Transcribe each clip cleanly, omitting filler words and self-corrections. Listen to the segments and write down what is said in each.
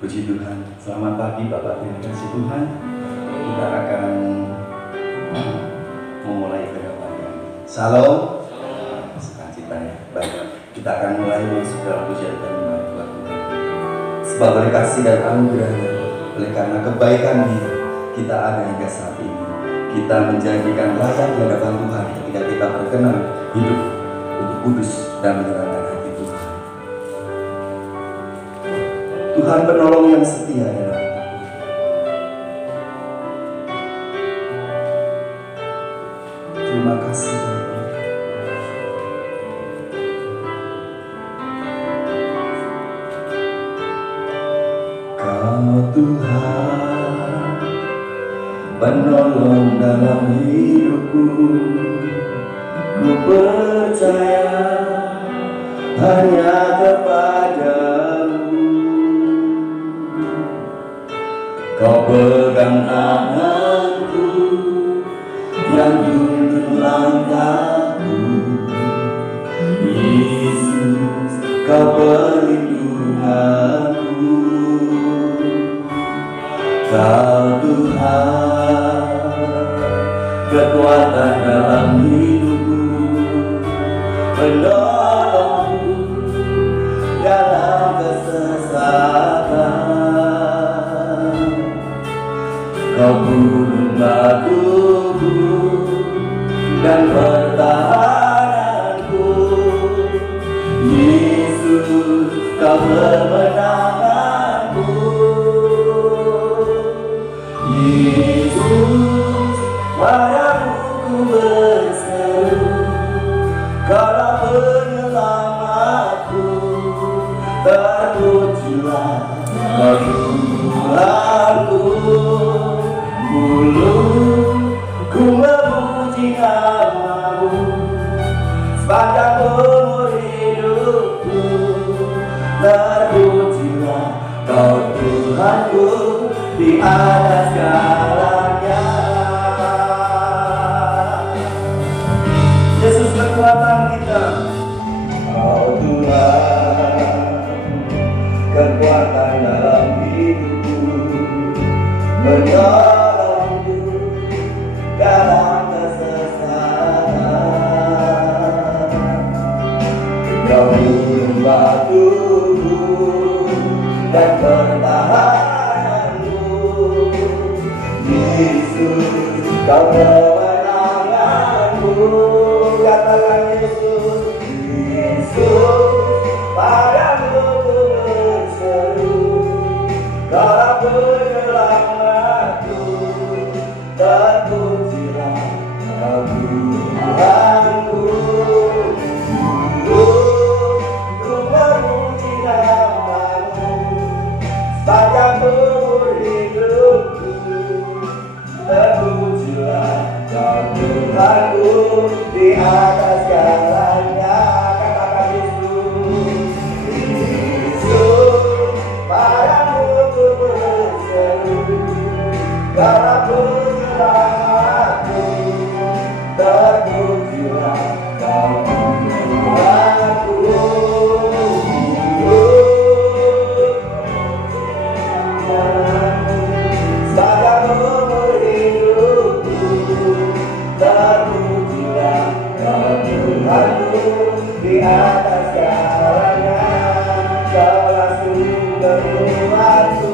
Puji Tuhan. Selamat pagi Bapak, terima kasih Tuhan. Kita akan memulai kedatangan. Shalom. Sukacita ya. Baik, kita akan mulai masuk dalam pujian dan ibadah Tuhan. Sebab oleh kasih dan anugerah-Nya, oleh karena kebaikan-Nya, kita ada hingga saat ini. Kita menjanjikan layak di hadapan Tuhan ketika kita berkenan hidup untuk kudus dan menyerahkan hati Tuhan. Tuhan penolong yang setia dalam hidupku. Terima kasih Bapa. Kau Tuhan penolong dalam hidupku. Ku percaya hanya kepadamu. Kau pegang tanganku yang tuntun langkahku. Yesus, Kau perlindunganku. Kau Tuhan, kekuatan dalam hidupku, penolongku dalam kesesatan. Kau gunung batuku dan pertahananku. Yesus, Kau kemenanganku. Yesus, padamu ku berseru, Kaulah penyelamatku. Terpujilah Kau Tuhanku. Mulut ku memuji nama-Mu sepanjang umur hidupku. Terpujilah Kau Tuhanku di atas segalanya. Yesus kekuatan kita. Kau Tuhan, kekuatan dalam hidupku, menolongku dalam kesesatan. Kau gunung batuku dan pertahananku. Yesus, Kau kemenanganku. Katakan Yesus. Yesus, padamu ku berseru, Kaulah penyelamatku. Terpujilah Kau Tuhanku. Ku memuji nama-Mu sepanjang umur hidupku. Terpujilah Kau Tuhanku di atas segalanya. Katakan Yesus. Yesus, padamu ku berseru, Kaulah penyelamatku. Terpujilah Kau Tuhanku. Sepanjang umur hidupku. Terpujilah Kau Tuhanku di atas segalanya. Kaulah sumber-sumberku.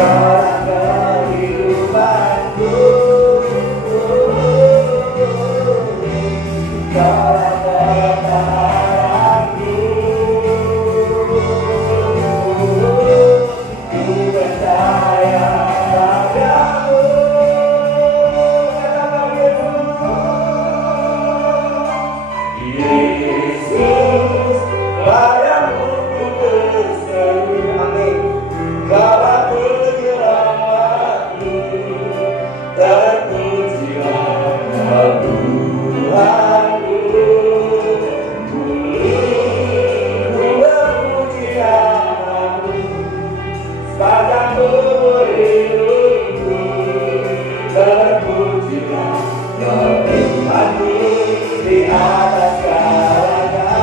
Kaulah kehidupanku. Kaulah pertahananku. Ku percaya padamu. Katakan Yesus. Yesus, padamu ku berseru. Amin. Kaulah penyelamatku. Terpujilah Kau Tuhanku. Ku memuji nama-Mu sepanjang umur hidupku. Terpujilah Kau Tuhanku di atas segalanya.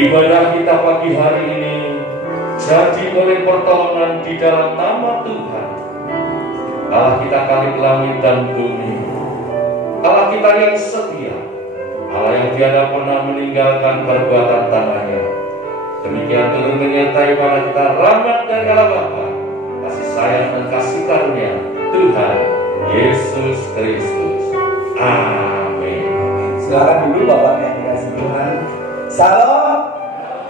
Ibadah kita pagi hari ini jadi oleh pertolongan di dalam nama Tuhan, Allah kita Khalik langit dan bumi, Allah kita yang setia, Allah yang tiada pernah meninggalkan perbuatan tangannya. Demikian turut menyertai pada kita rahmat dari Allah Bapa, kasih sayang dan kasih karunia Tuhan Yesus Kristus. Amin. Silakan dulu Bapak yang dikasih Tuhan. Salam.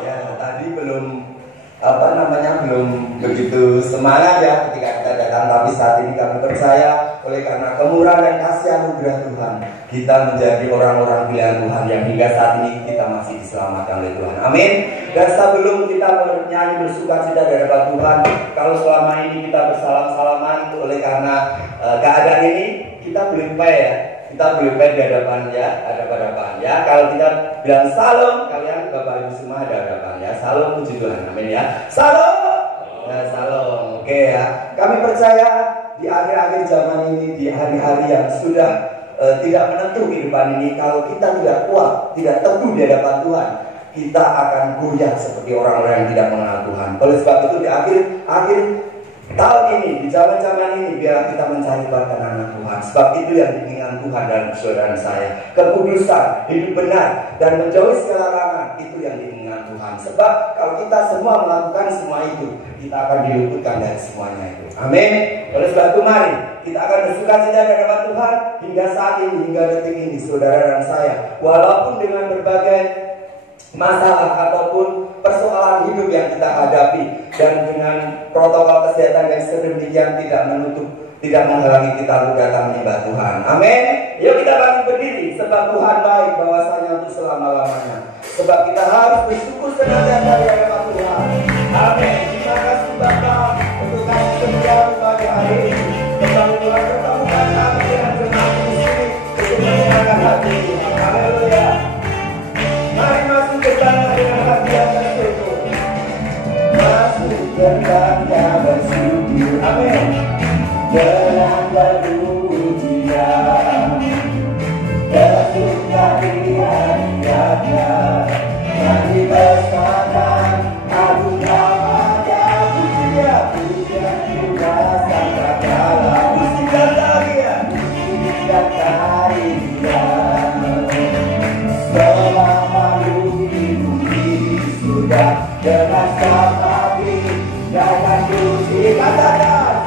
Ya, tadi belum belum begitu semangat ya ketika kita datang, tapi saat ini kami percaya oleh karena kemurahan dan kasih anugerah Tuhan, kita menjadi orang-orang pilihan Tuhan yang hingga saat ini kita masih diselamatkan oleh Tuhan. Amin. Dan sebelum kita bernyanyi bersukacita di hadapan Tuhan, kalau selama ini kita bersalam-salaman oleh karena keadaan ini, kita belum ya. Kita boleh di hadapan ya. Kalau kita bilang salam, kalian Bapak Ibu semua ada hadapan ya. Salam, puji Tuhan, amin ya. Salam, ya, salam. Oke ya. Kami percaya di akhir-akhir zaman ini, di hari-hari yang sudah tidak menentu kehidupan ini, kalau kita tidak kuat, tidak teguh di hadapan Tuhan, kita akan goyah seperti orang-orang yang tidak mengenal Tuhan. Oleh sebab itu di akhir tahun ini, di zaman-zaman ini, biar kita mencari bahkan anak Tuhan. Sebab itu yang diinginkan Tuhan dan saudara saya. Kekudusan, hidup benar, dan menjauhi segala larangan, itu yang diinginkan Tuhan. Sebab kalau kita semua melakukan semua itu, kita akan diluputkan dari semuanya itu. Amin. Oleh sebab itu mari kita akan bersukacita di hadapan Tuhan hingga saat ini, hingga detik ini, saudara dan saya. Walaupun dengan berbagai masalah ataupun persoalan hidup yang kita hadapi, dan dengan protokol kesehatan yang sedemikian tidak menghalangi kita untuk datang menyembah Tuhan. Amin. Yuk kita bangkit berdiri, sebab Tuhan baik bahwasanya untuk selama-lamanya. Sebab kita harus bersyukur senantiasa di hadapan Tuhan. Amin. Terima kasih Bapa untuk kasih setia pagi hari ini. Kembali Tuhan pertemukan kami dengan jemaat di sini untuk menyenangkan hati. Haleluya. Mari masuk ke tanah dengan hati yang bersyukur. Masuk ke tanah bersyukur. Amin. Dengan berpujian, bersuka hati-hatinya, nyanyi bersama agung namanya, pujian juga sangat dalam. Pujikan lagi ya, pujikan hari dia. Selama bumi sudah dengan hati, jangan puji katakan.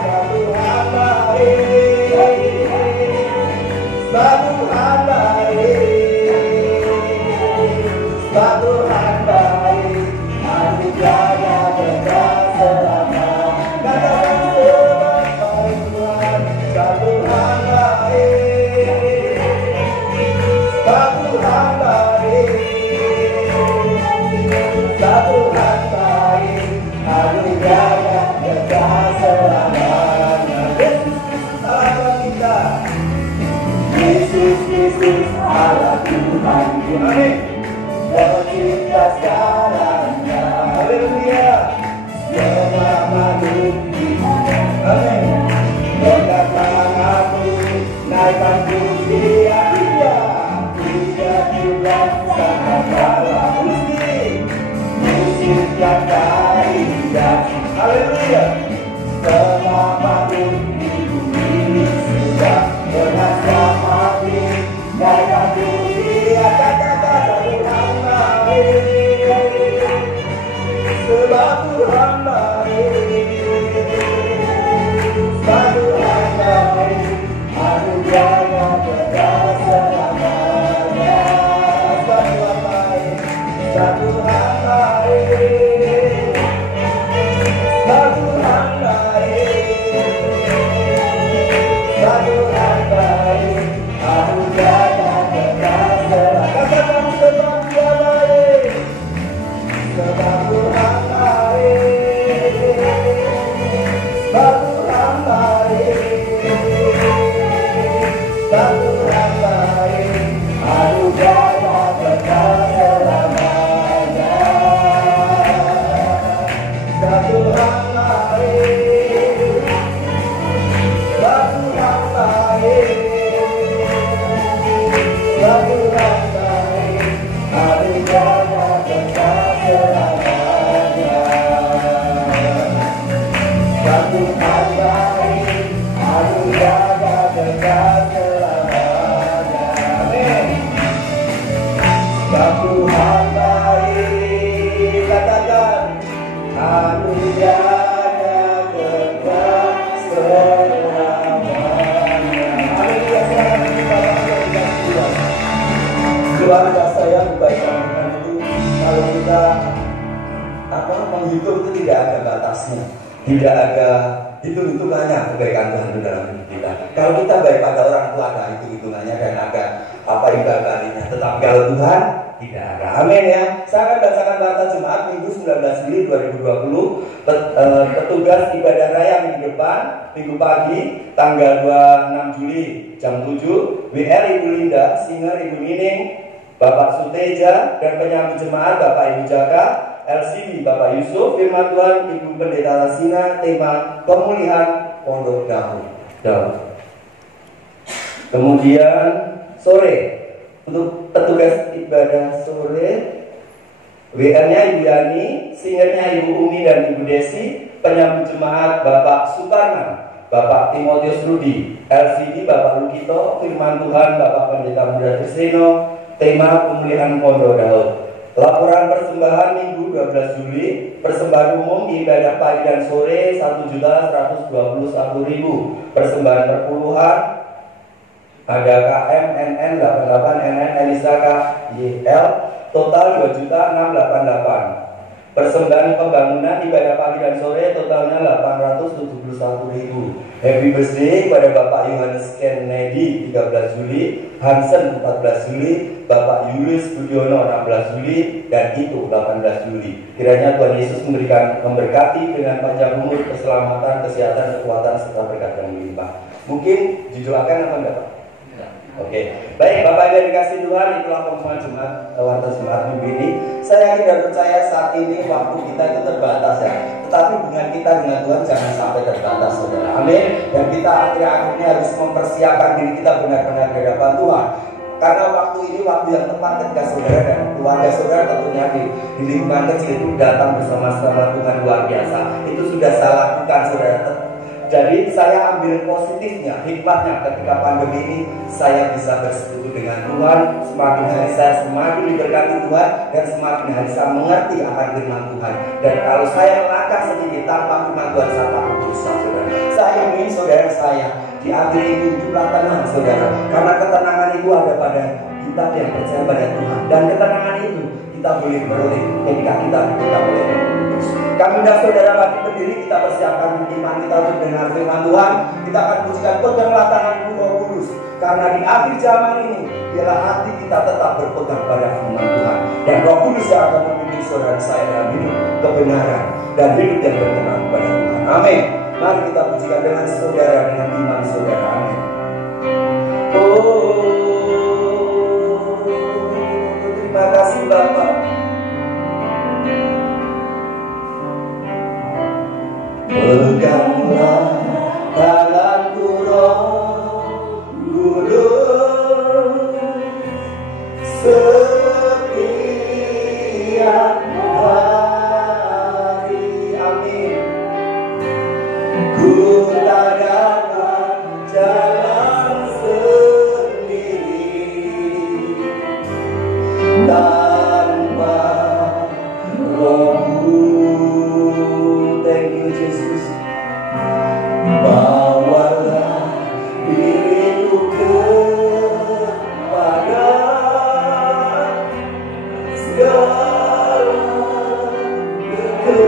Yesus Allah Tuhan, Amin. Tercipta segalanya. Haleluya. Tuhan baik, sebab Tuhan baik, anugerahnya kekal selamanya. Sebab Tuhan baik, sebab Tuhan baik, sebab Tuhan baik, sebab Tuhan baik, anugerahnya kekal selamanya. Katakan sebab Dia baik, sebab Tuhan baik, sebab Tuhan baik, sebab Tuhan baik, anugerahnya kekal selamanya. Sebab Tuhan baik, sebab Tuhan baik, sebab Tuhan baik, anugerahnya kekal selamanya. Sebab Tuhan baik, anugerahnya kekal selamanya. Amin. Sebab Tuhan baik, katakan anugerahnya kekal selamanya. Haleluya, silakan kita bangkit dan berdiri. Keluarga saya kebaikan Tuhan itu kalau kita menghitung itu tidak ada batasnya, tidak ada hitung-hitungannya kebaikan Tuhan itu dalam hidup kita. Kalau kita baik pada orang tua ada hitung-hitungannya dan ada apa imbal-balinya, tetapi kalau Tuhan tidak ada. Amin ya. Saya akan bacakan Marta Jemaat Minggu 19 Juli 2020, petugas ibadah raya minggu depan, minggu pagi tanggal 26 Juli jam 7, WR Ibu Linda, Singer Ibu Nining, Bapak Suteja, dan penyambut jemaat Bapak Ibu Jaka, LCD Bapak Yusuf, firman Tuhan Ibu Pendeta Rasina, tema pemulihan Pondok Daun. Kemudian sore untuk petugas ibadah sore, WR-nya Ibu Yani, Singernya Ibu Umi dan Ibu Desi, penyambut jemaat Bapak Sukarna, Bapak Timotius Rudi, LCD Bapak Lukito, firman Tuhan Bapak Pendeta Muda Triseno, tema pemulihan Pondok Daun. Laporan persembahan Minggu 12 Juli, persembahan umum ibadah pagi dan sore 1.121.000, persembahan perpuluhan ada KM, NN 88, NN, Elisa KYL, total 2.688. Persembahan pembangunan ibadah pagi dan sore totalnya 871.000. Happy birthday kepada Bapak Yohanes Kennedy 13 Juli, Hansen 14 Juli, Bapak Julius Budiono 16 Juli, dan itu 18 Juli. Kiranya Tuhan Yesus memberkati dengan panjang umur, keselamatan, kesehatan, kekuatan, serta berkat yang melimpah. Mungkin didoakan apa enggak Pak? Oke, baik Bapak Ibu dikasih Tuhan, itulah pengumuman Jumat Warta Jumat minggu ini. Saya yakin dan percaya saat ini waktu kita itu terbatas ya, tetapi hubungan kita dengan Tuhan jangan sampai terbatas saudara. Amin. Dan kita akhir-akhirnya harus mempersiapkan diri kita benar-benar di hadapan Tuhan. Karena waktu ini waktu yang tepat ketika saudara dan keluarga saudara tentunya di lingkungan kecil itu datang bersama-sama Tuhan luar biasa. Itu sudah saya lakukan saudara. Jadi saya ambil positifnya, hikmatnya ketika pandemi ini saya bisa bersekutu dengan Tuhan. Semakin hari saya semakin diberkati Tuhan, dan semakin hari saya mengerti akan firman Tuhan. Dan kalau saya melangkah sedikit tanpa firman Tuhan, saya takut dosa saudara. Saya ingin saudara saya di akhir ini hiduplah tenang saudara, karena ketenangan itu ada pada kita yang percaya pada Tuhan. Dan ketenangan itu kita boleh beroleh ketika kita dipegang oleh Roh Kudus. Kami dan saudara lagi berdiri, kita persiapkan iman kita untuk dengar firman Tuhan. Kita akan pujikan peganglah tanganku Roh Kudus, karena di akhir zaman ini biarlah hati kita tetap berpegang pada firman Tuhan, dan Roh Kudus yang akan memimpin saudara saya dalam hidup kebenaran dan hidup yang berkenan kepada Tuhan. Amin. Mari kita pujikan dengan saudara, dengan iman saudara. Amin. Oh, terima kasih Bapak. Peganglah tanganku Roh Kudus, setiap hari. Amin. Ku tak dapat jalan sendiri tanpa Roh Kudus.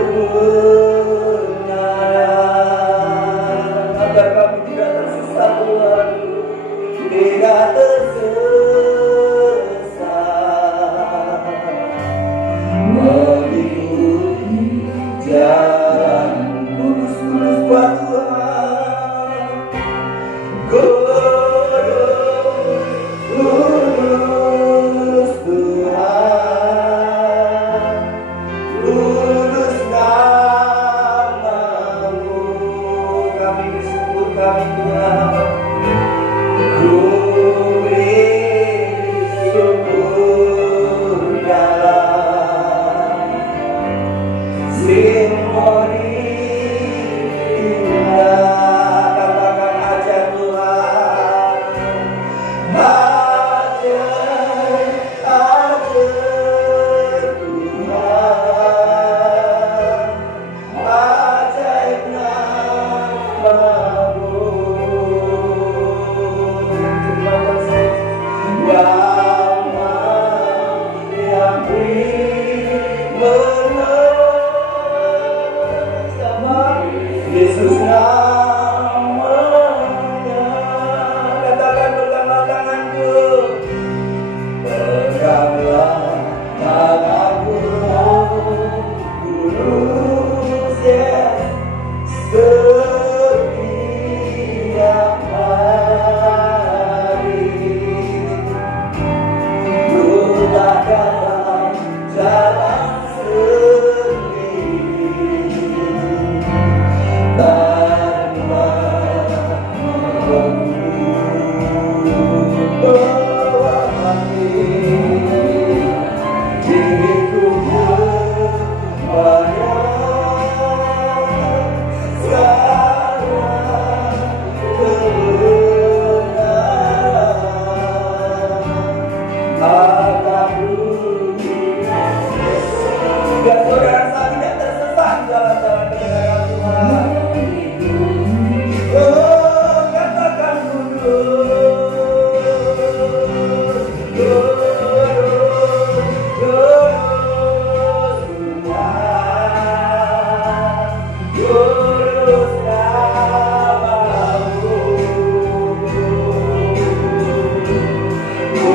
kebenaran, agar kami tidak tersesat Tuhan, tidak tersesat, mengikuti jalan kudus-kudus buat Tuhan. Kudus Tuhan, kudus namamu, kami bersyukur kami Tuhan. Ku beri syukur dalam simfoni indah. Katakan aja Tuhan, aja Tuhan, ajaib namamu. Terima kasih nama yang bersama Yesus namanya. Katakan peganglah tanganku, peganglah tanganku, kudus Yesus setiap hari. Ku takkan jalan sendiri tanpa membawa diriku kepada segala kebenaran. Apapun biar saudara saya tidak tersesat jalan-jalan kebenaran Tuhan. Oh, katakan kudus, kudus, kudus Tuhan, kudus namamu. Ku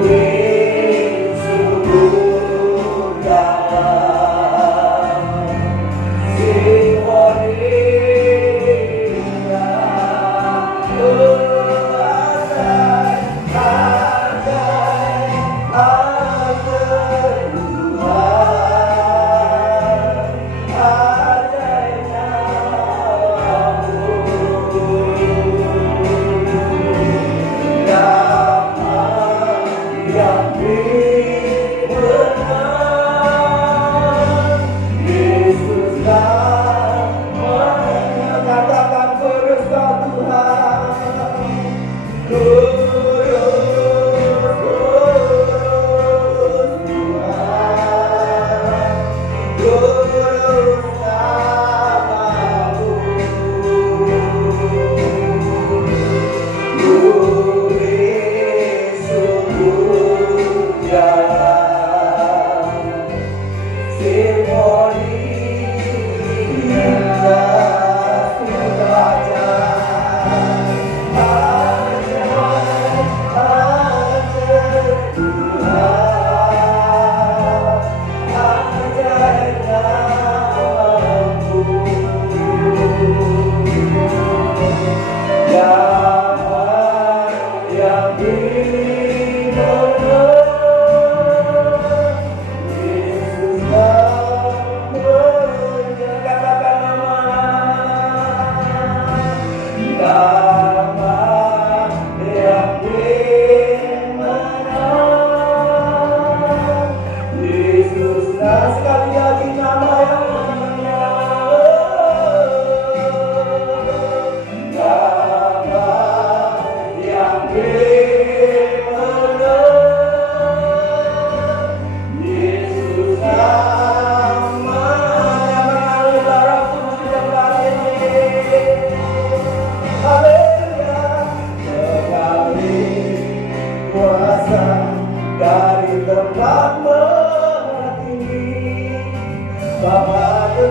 beri syukur dalam simfoni indah. Ajaib, ajaib, ajaib Tuhan, ajaib namamu.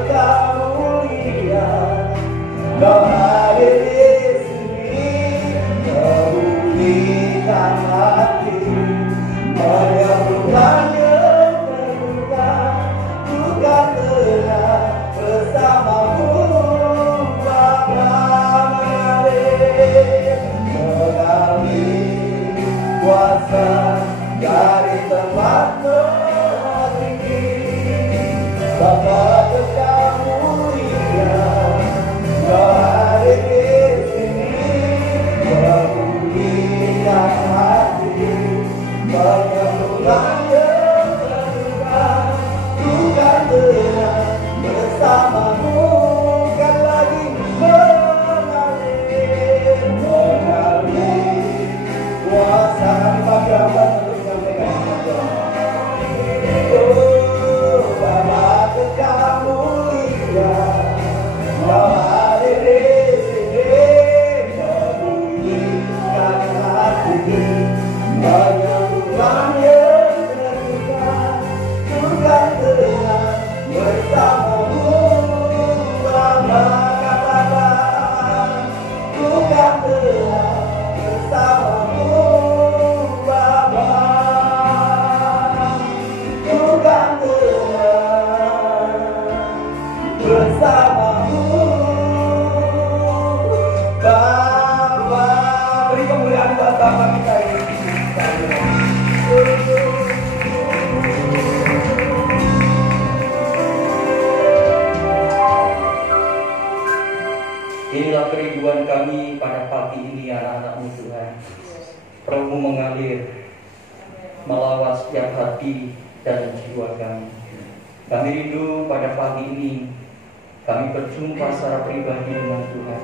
kemuliaan, Kau hadir di sini, memulihkan hati, menyembuhkan yang terluka, bukan tenang bersamamu, Bapa mengalir, mengalir kuasa dari tempat tertinggi, Bapa kemuliaan, Kau hadir di sini, memulihkan hati, menyembuhkan yang terluka, bukan tenang bersamamu, kan lagi mengalir, mengalir kuasa. Kami pakai apa untuk menyampaikan? Oh, Bapa kemuliaan, Kau hadir di sini, memulihkan hati, menyembuhkan yang terluka, bukan tenang bersamamu, Bapa katakan, bukan tenang bersamamu, Bapa, bukan tenang bersamamu, Bapa. Beri kemuliaan buat Bapa kita ini. Inilah kerinduan kami pada pagi ini, anak-anak-Mu Tuhan. Roh-Mu mengalir melawat setiap hati dan jiwa kami. Kami rindu pada pagi ini kami berjumpa secara pribadi dengan Tuhan.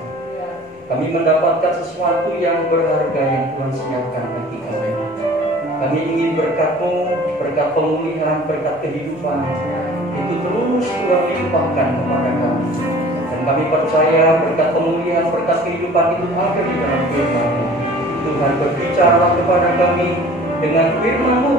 Kami mendapatkan sesuatu yang berharga yang Tuhan siapkan bagi kami. Kami ingin berkat-Mu, berkat pemulihan, berkat kehidupan, itu terus Tuhan limpahkan kepada kami. Dan kami percaya berkat pemulihan, berkat kehidupan itu ada di dalam firman-Mu. Tuhan, berbicara kepada kami dengan firman-Mu.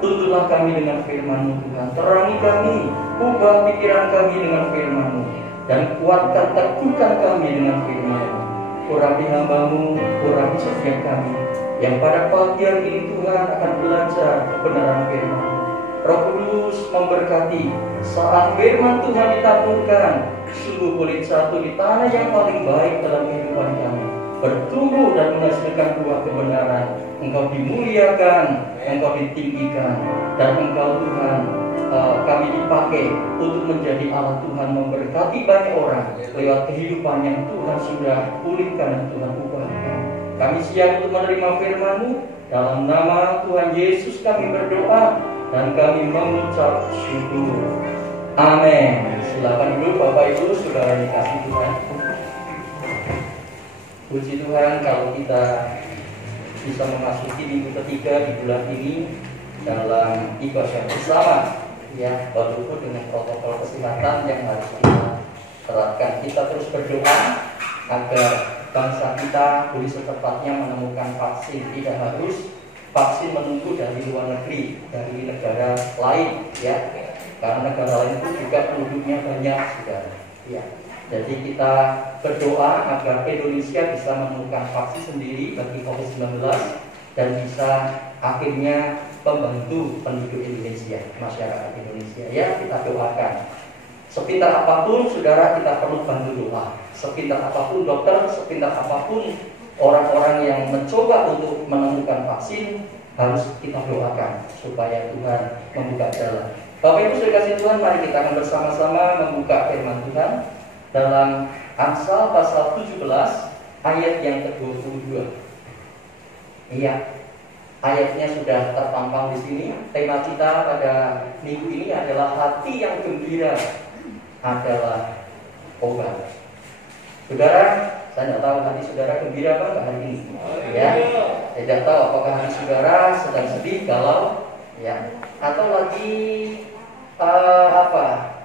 Tuntunlah kami dengan firman-Mu, Tuhan. Terangi kami, ubah pikiran kami dengan firman-Mu, dan kuatkan, teguhkan kami dengan firman-Mu. Urapi hamba-Mu, urapi setiap kami yang pada pagi hari ini Tuhan akan belajar kebenaran firman-Mu. Roh Kudus memberkati saat firman Tuhan ditaburkan, sungguh kulit satu di tanah yang paling baik dalam kehidupan kami, bertumbuh dan menghasilkan buah kebenaran. Engkau dimuliakan, Engkau ditinggikan, dan Engkau Tuhan, kami dipakai untuk menjadi alat Tuhan, memberkati banyak orang lewat kehidupan yang Tuhan sudah pulihkan dan Tuhan ubahkan. Kami siap untuk menerima firman-Mu. Dalam nama Tuhan Yesus kami berdoa dan kami mengucap syukur. Amin. Silakan duduk Bapak Ibu, saudara yang dikasihi Tuhan. Puji Tuhan kalau kita bisa memasuki minggu ketiga di bulan ini dalam ibadah bersama, ya, walaupun dengan protokol kesehatan yang harus kita terapkan. Kita terus berdoa agar bangsa kita boleh secepatnya menemukan vaksin. Tidak harus vaksin menunggu dari luar negeri, dari negara lain, ya, karena negara lain itu juga penduduknya banyak, saudara, ya. Jadi kita berdoa agar Indonesia bisa menemukan vaksin sendiri bagi COVID-19 dan bisa akhirnya membantu penduduk Indonesia, masyarakat Indonesia. Ya, kita doakan. Sepintar apapun, saudara, kita perlu bantu doa. Sepintar apapun dokter, sepintar apapun orang-orang yang mencoba untuk menemukan vaksin, harus kita doakan supaya Tuhan membuka jalan. Bapak Ibu sudah kasih Tuhan, mari kita akan bersama-sama membuka firman Tuhan dalam Amsal pasal 17 ayat yang ke-22. Iya, ayatnya sudah terpampang di sini. Tema kita pada minggu ini adalah hati yang gembira adalah obat. Saudara, saya tidak tahu hati saudara gembira apa enggak hari ini. Ya, saya tidak tahu apakah hati saudara sedang sedih, galau, ya, atau lagi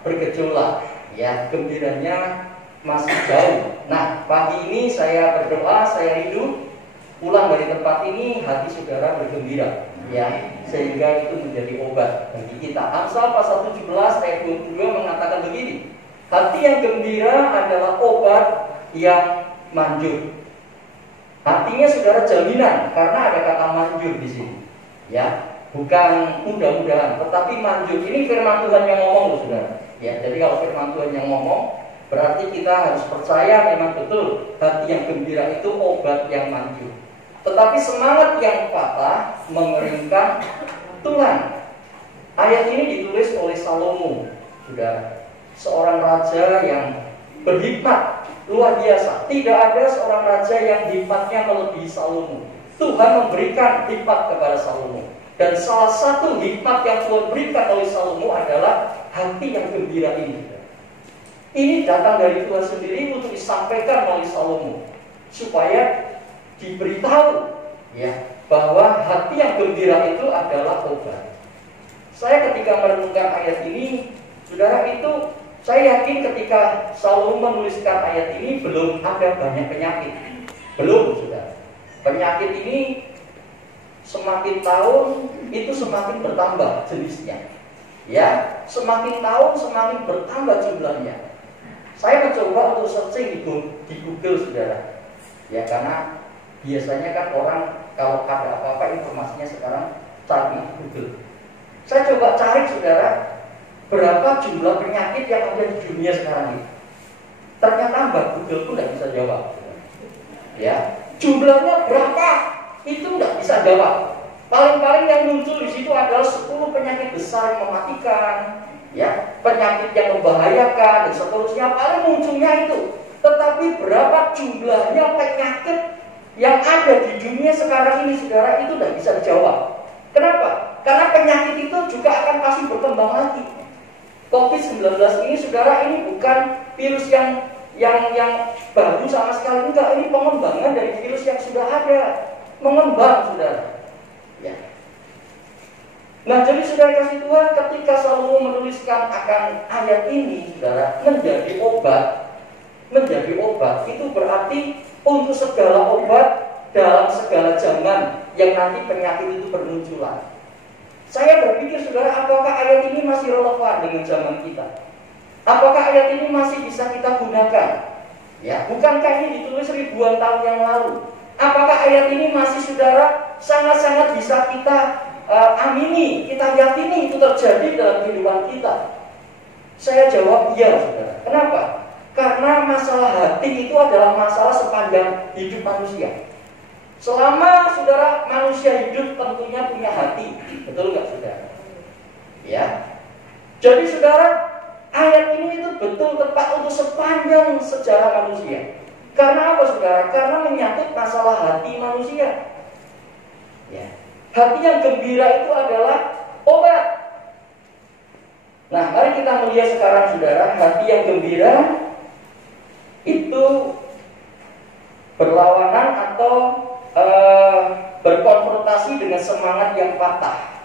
bergejolak. Ya, gembiranya masih jauh. Nah, pagi ini saya berdoa, saya rindu pulang dari tempat ini hati saudara bergembira, ya, sehingga itu menjadi obat bagi kita. Amsal pasal 17 ayat 22 mengatakan begini, Hati yang gembira adalah obat yang manjur. Artinya saudara jaminan, karena ada kata manjur di sini. Ya, bukan mudah-mudahan, tetapi manjur. Ini firman Tuhan yang ngomong loh saudara. Ya, jadi kalau firman Tuhan yang ngomong, berarti kita harus percaya memang betul hati yang gembira itu obat yang manjur. Tetapi semangat yang patah mengeringkan tulang. Ayat ini ditulis oleh Salomo, saudara. Seorang raja yang berhikmat luar biasa. Tidak ada seorang raja yang hikmatnya melebihi Salomo. Tuhan memberikan hikmat kepada Salomo. Dan salah satu hikmat yang Tuhan berikan oleh Salomo adalah hati yang gembira ini. Ini datang dari Tuhan sendiri untuk disampaikan oleh Salomo, supaya diberitahu ya bahwa hati yang gembira itu adalah obat. Saya ketika merenungkan ayat ini, saudara, itu saya yakin ketika Salomo menuliskan ayat ini belum ada banyak penyakit. Belum, saudara. Penyakit ini semakin tahun itu semakin bertambah jenisnya. Ya, semakin tahun semakin bertambah jumlahnya. Saya mencoba untuk searching di Google, saudara. Ya, karena biasanya kan orang kalau ada apa-apa informasinya sekarang cari Google. Saya coba cari, saudara, berapa jumlah penyakit yang ada di dunia sekarang ini. Ternyata Mbak Google pun tidak bisa jawab. Ya, jumlahnya berapa? Itu tidak bisa jawab. Paling-paling yang muncul di situ adalah 10 penyakit besar yang mematikan, ya, penyakit yang membahayakan dan seterusnya. Paling munculnya itu. Tetapi berapa jumlahnya penyakit yang ada di dunia sekarang ini, saudara, itu tidak bisa dijawab. Kenapa? Karena penyakit itu juga akan pasti berkembang lagi. COVID-19 ini, saudara, ini bukan virus yang baru sama sekali. Enggak, ini pengembangan dari virus yang sudah ada. Mengembang, saudara. Ya. Nah, jadi saudara kasih Tuhan, ketika Salomo menuliskan akan ayat ini, saudara, menjadi obat, itu berarti untuk segala obat dalam segala zaman yang nanti penyakit itu bermunculan. Saya berpikir, saudara, apakah ayat ini masih relevan dengan zaman kita? Apakah ayat ini masih bisa kita gunakan? Ya, bukankah ini ditulis ribuan tahun yang lalu? Apakah ayat ini masih, saudara, sangat-sangat bisa kita amini, kita yakini itu terjadi dalam kehidupan kita? Saya jawab iya, saudara. Kenapa? Karena masalah hati itu adalah masalah sepanjang hidup manusia. Selama, saudara, manusia hidup tentunya punya hati. Betul nggak, saudara? Ya. Jadi, saudara, ayat ini itu betul tepat untuk sepanjang sejarah manusia. Karena apa, saudara? Karena menyangkut masalah hati manusia. Ya. Hati yang gembira itu adalah obat. Nah, mari kita melihat sekarang, saudara, hati yang gembira itu berlawanan atau berkonfrontasi dengan semangat yang patah.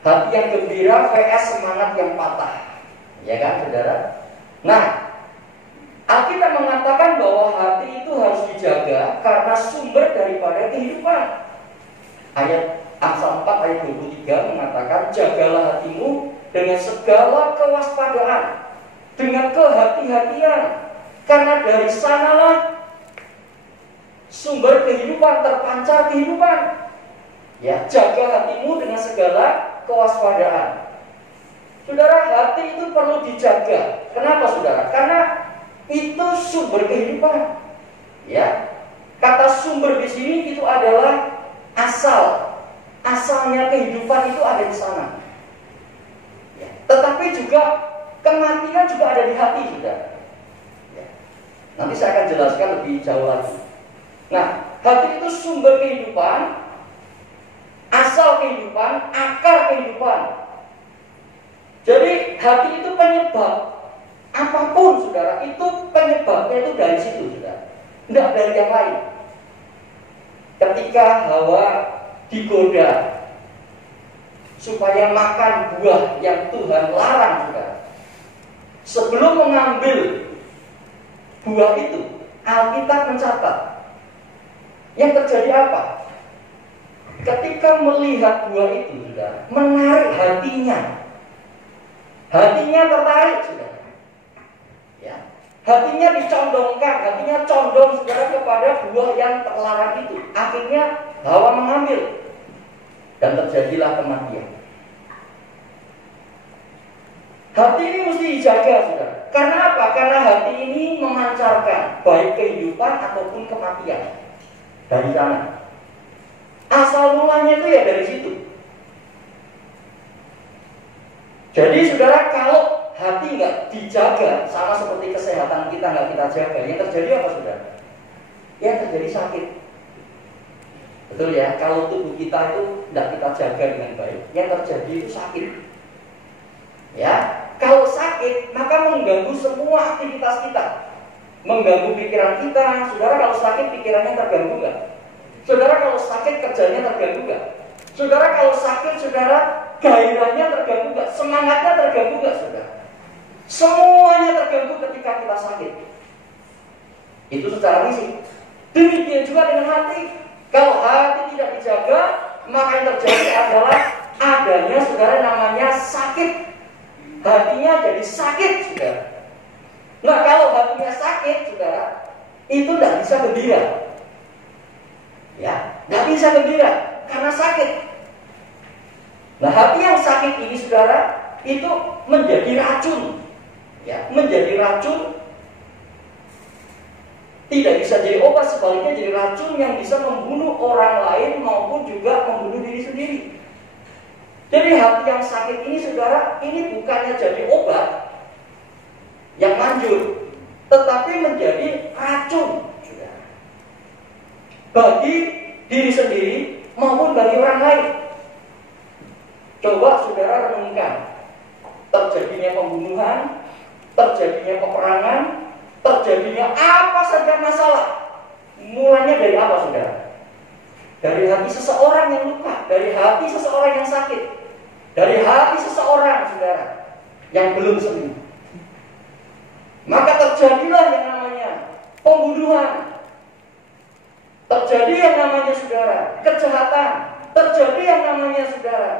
Hati yang gembira vs semangat yang patah. Ya kan, saudara? Nah, Alkitab mengatakan bahwa hati itu harus dijaga karena sumber daripada kehidupan. Ayat Amsal 4 ayat 23 mengatakan, jagalah hatimu dengan segala kewaspadaan, dengan kehati-hatian, karena dari sanalah sumber kehidupan, terpancar kehidupan. Ya, jaga hatimu dengan segala kewaspadaan. Saudara, hati itu perlu dijaga. Kenapa, saudara? Karena itu sumber kehidupan. Ya, kata sumber di sini itu adalah asal. Asalnya kehidupan itu ada di sana. Ya. Tetapi juga kematian juga ada di hati, saudara. Ya. Nanti saya akan jelaskan lebih jauh lagi. Nah, hati itu sumber kehidupan, asal kehidupan, akar kehidupan. Jadi hati itu penyebab apapun, saudara, itu penyebabnya itu dari situ, saudara. Tidak dari yang lain. Ketika Hawa digoda supaya makan buah yang Tuhan larang, saudara, sebelum mengambil buah itu, Alkitab mencatat yang terjadi apa? Ketika melihat buah itu, saudara, menarik hatinya. Hatinya tertarik, saudara. Hatinya dicondongkan, hatinya condong saudara kepada buah yang terlarang itu. Akhirnya Hawa mengambil dan terjadilah kematian. Hati ini mesti dijaga, saudara. Karena apa? Karena hati ini memancarkan baik kehidupan ataupun kematian dari sana. Asal mulanya itu ya dari situ. Jadi saudara, kalau hati nggak dijaga, sama seperti kesehatan kita nggak kita jaga, yang terjadi apa saudara? Yang terjadi sakit. Betul ya, kalau tubuh kita itu nggak kita jaga dengan baik, yang terjadi itu sakit. Ya, kalau sakit maka mengganggu semua aktivitas kita, mengganggu pikiran kita. Saudara kalau sakit pikirannya terganggu nggak? Saudara kalau sakit kerjanya terganggu nggak? Saudara kalau sakit saudara gairahnya terganggu nggak? Semangatnya terganggu nggak saudara? Semuanya terganggu ketika kita sakit. Itu secara fisik. Demikian juga dengan hati. Kalau hati tidak dijaga, maka yang terjadi adalah adanya saudara namanya sakit. Hatinya jadi sakit, saudara. Nah, kalau hatinya sakit, saudara, itu tidak bisa gembira. Ya, tidak bisa gembira karena sakit. Nah, hati yang sakit ini, saudara, itu menjadi racun. Ya, menjadi racun. Tidak bisa jadi obat, sebaliknya jadi racun yang bisa membunuh orang lain maupun juga membunuh diri sendiri. Jadi hati yang sakit ini saudara, ini bukannya jadi obat yang manjur, tetapi menjadi racun saudara, bagi diri sendiri maupun bagi orang lain. Coba saudara renungkan, terjadinya pembunuhan, terjadinya peperangan, terjadinya apa saja masalah, mulanya dari apa saudara? Dari hati seseorang yang luka, dari hati seseorang yang sakit, dari hati seseorang saudara yang belum sembuh. Maka terjadilah yang namanya pembunuhan, terjadi yang namanya saudara kejahatan, terjadi yang namanya saudara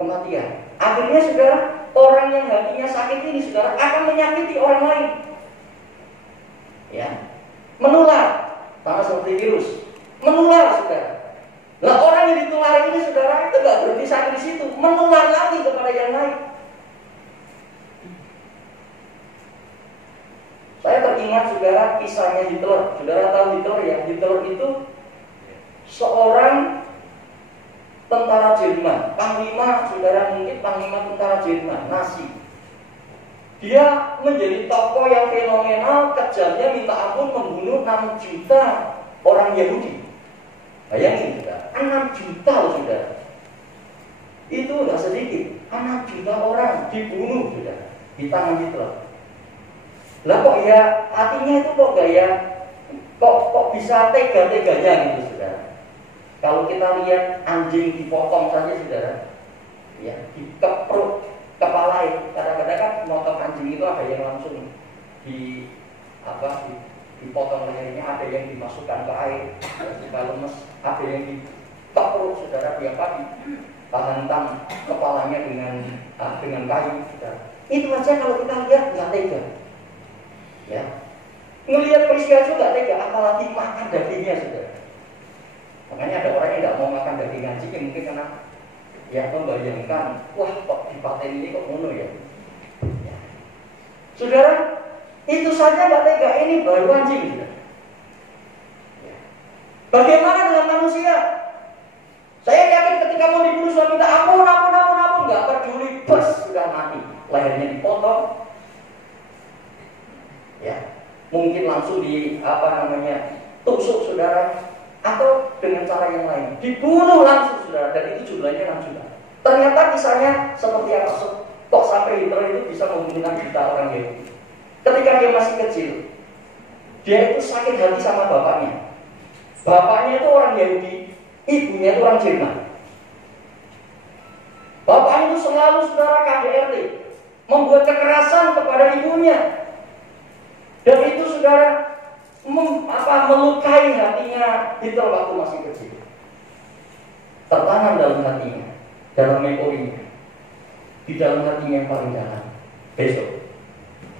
kematian. Akhirnya saudara, orang yang hatinya sakit ini saudara akan menyakiti orang lain. Ya, menular, sama seperti virus, menular saudara. Nah, orang yang ditulari ini saudara itu gak berhenti sakit di situ, menular lagi kepada yang lain. Saya teringat saudara kisahnya Hitler. Saudara tahu Hitler ya? Hitler itu seorang tentara Jerman, panglima saudara, mungkin panglima tentara Jerman, Nazi. Dia menjadi tokoh yang fenomenal, kejamnya minta ampun, membunuh 6 juta orang Yahudi. Bayangin saudara, 6 juta loh saudara. Itu gak sedikit, 6 juta orang dibunuh saudara di tangan Hitler. Lah kok ya hatinya itu kok gak ya, kok bisa tega-teganya gitu saudara. Kalau kita lihat anjing dipotong saja saudara, ya dikepruk kepala, kadang-kadang kan motong anjing itu ada yang langsung dipotong lehernya, ada yang dimasukkan ke air supaya lemes, ada yang dikepruk saudara, dihantam kepalanya dengan kayu saudara. Itu aja kalau kita lihat nggak tega, ya. Ngelihat peristiwa juga tega, apalagi makan dagingnya saudara. Makanya ada orang yang tidak mau makan daging anjing ya, mungkin karena ya membayangkan, wah kok dipaten ini kok ngono ya. Ya. Saudara, itu saja nggak tega, ini baru anjing saudara. Ya. Bagaimana dengan manusia? Saya yakin ketika mau dibunuh suami minta ampun, nggak peduli, bos sudah mati, lehernya dipotong. Ya, mungkin langsung tusuk saudara. Atau dengan cara yang lain dibunuh langsung saudara, dan itu jumlahnya 6 juta. Ternyata kisahnya seperti apa? Kok sampai Hitler itu bisa membunuh 6 juta orang Yahudi? Ketika dia masih kecil, dia itu sakit hati sama bapaknya. Bapaknya itu orang Yahudi, ibunya itu orang Jerman. Bapaknya itu selalu saudara KDRT, membuat kekerasan kepada ibunya. Dan itu saudara melukai hatinya Hitler waktu masih kecil. Tertanam dalam hatinya, dalam memorinya, di dalam hatinya yang paling dalam. Besok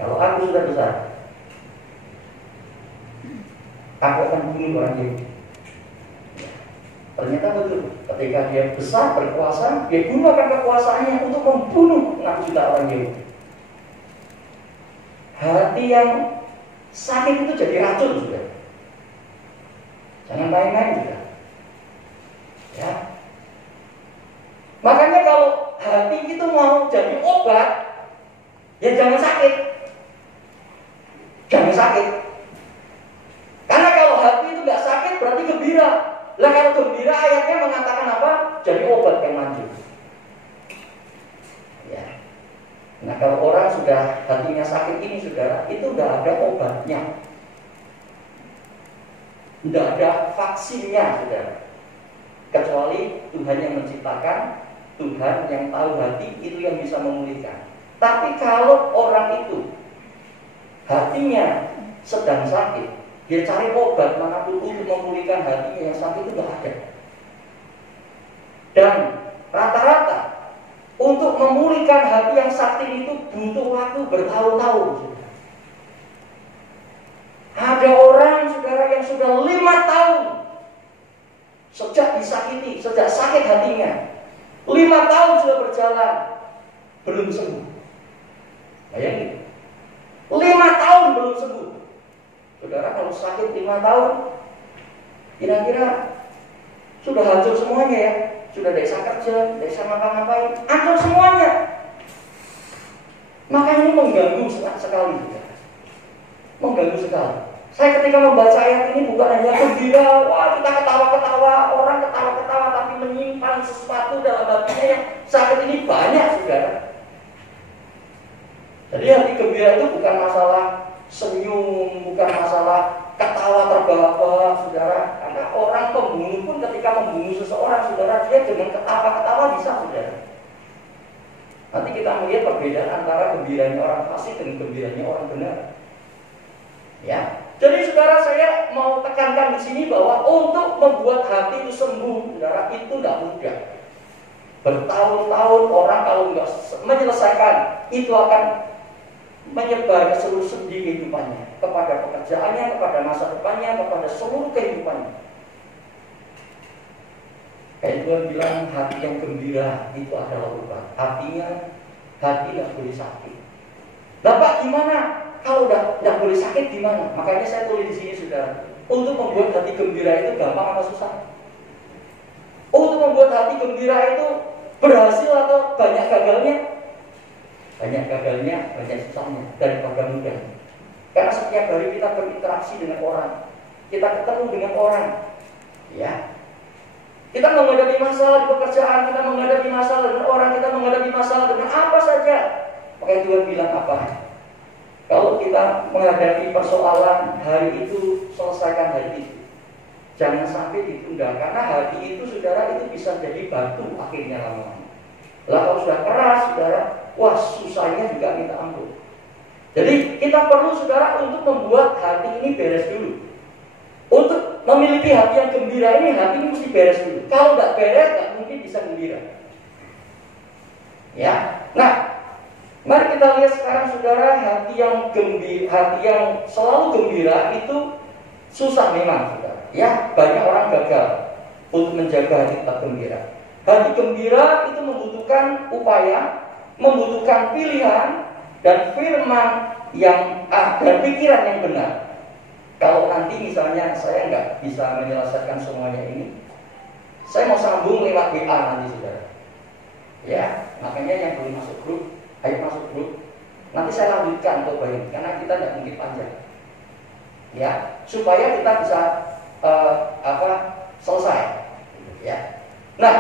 Kalau aku sudah besar, aku akan bunuh orang Yahudi. Ternyata betul. Ketika dia besar, berkuasa, dia gunakan kekuasaannya untuk membunuh 6 juta orang Yahudi. Hati yang sakit itu jadi racun juga. Jangan main-main juga. Ya. Makanya kalau hati itu mau jadi obat, ya jangan sakit. Jangan sakit. Karena kalau hati itu nggak sakit berarti gembira. Lah kalau gembira ayatnya mengatakan apa? Jadi obat yang manjur. Ya. Nah kalau orang sudah hatinya sakit ini saudara, itu udah ada obatnya. Tidak ada vaksinnya saudara. Kecuali Tuhan yang menciptakan, Tuhan yang tahu hati, itu yang bisa memulihkan. Tapi kalau orang itu hatinya sedang sakit, dia cari obat manapun untuk memulihkan hatinya yang sakit itu tidak ada. Dan rata-rata untuk memulihkan hati yang sakit itu butuh waktu bertahun-tahun. Ada orang saudara yang sudah 5 tahun sejak disakiti, sejak sakit hatinya, 5 tahun sudah berjalan belum sembuh. Bayangin, 5 tahun belum sembuh. Saudara kalau sakit 5 tahun, kira-kira sudah hancur semuanya ya. Sudah tidak bisa kerja, tidak bisa ngapa-ngapain, hancur semuanya. Maka ini mengganggu sekali juga. Mengganggu sekali. Saya ketika membaca ayat ini bukan hanya gembira, wah kita ketawa-ketawa, orang ketawa-ketawa tapi menyimpan sesuatu dalam hatinya yang sakit ini banyak saudara. Jadi hati gembira itu bukan masalah senyum, bukan masalah ketawa terbahak-bahak saudara. Karena orang pembunuh pun ketika membunuh seseorang saudara, dia dengan ketawa-ketawa bisa saudara. Nanti kita melihat perbedaan antara gembiranya orang fasik dengan gembiranya orang benar. Ya, jadi saudara saya mau tekankan di sini bahwa untuk membuat hati itu sembuh, saudara itu tidak mudah. Bertahun-tahun orang kalau nggak menyelesaikan itu akan menyebar ke seluruh sendi kehidupannya, kepada pekerjaannya, kepada masa depannya, kepada seluruh kehidupannya. Kayak Tuhan bilang hati yang gembira itu adalah obat. Artinya hati tidak boleh sakit. Bapak gimana? Kalau udah boleh sakit gimana? Makanya saya tulis di sini saudara. Untuk membuat hati gembira itu gampang atau susah? Untuk membuat hati gembira itu berhasil atau banyak gagalnya? Banyak gagalnya, banyak susahnya daripada mudah. Karena setiap hari kita berinteraksi dengan orang, kita ketemu dengan orang, ya. Kita menghadapi masalah di pekerjaan, kita menghadapi masalah dengan orang, kita menghadapi masalah dengan apa saja. Makanya Tuhan bilang apa? Kalau kita menghadapi persoalan hari itu, selesaikan hari itu. Jangan sampai ditunda, karena hati itu saudara itu bisa jadi batu akhirnya lama-lama. Lah kalau sudah keras saudara, wah susahnya juga minta ampun. Jadi kita perlu saudara untuk membuat hati ini beres dulu. Untuk memiliki hati yang gembira ini, hati ini mesti beres dulu. Kalau nggak beres, nggak mungkin bisa gembira. Ya, nah, mari kita lihat sekarang saudara, hati yang gembira, hati yang selalu gembira itu susah memang saudara. Ya, banyak orang gagal untuk menjaga hati tetap gembira. Hati gembira itu membutuhkan upaya, membutuhkan pilihan dan firman yang dan pikiran yang benar. Kalau nanti misalnya saya nggak bisa menyelesaikan semuanya ini, saya mau sambung lewat WA nanti saudara. Ya, makanya yang belum masuk grup, ayo masuk grup. Nanti saya lanjutkan untuk ini, karena kita nggak mungkin panjang. Ya, supaya kita bisa selesai. Ya. Nah,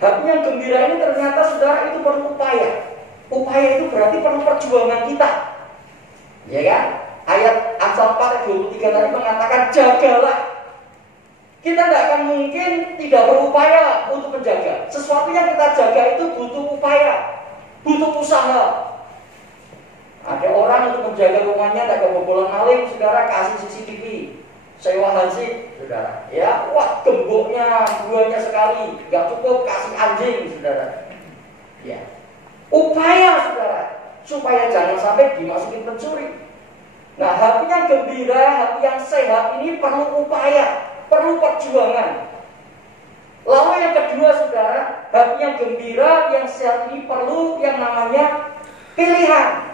hati yang gembira ini ternyata saudara itu perlu upaya. Upaya itu berarti perlu perjuangan kita. Ya kan? Ayat Amsal 4 ayat 23 tadi mengatakan jagalah. Kita tidak akan mungkin tidak berupaya untuk menjaga. Sesuatu yang kita jaga itu butuh upaya, butuh usaha. Ada orang untuk menjaga rumahnya tidak kebobolan maling, saudara kasih CCTV, sewa hansip, saudara. Ya, wah gemboknya buahnya sekali, nggak cukup kasih anjing, saudara. Ya, upaya saudara supaya jangan sampai dimasukin pencuri. Nah, hati yang gembira, hati yang sehat ini perlu upaya, perlu perjuangan. Lalu yang kedua, saudara, hati yang gembira, yang sehat ini perlu yang namanya pilihan.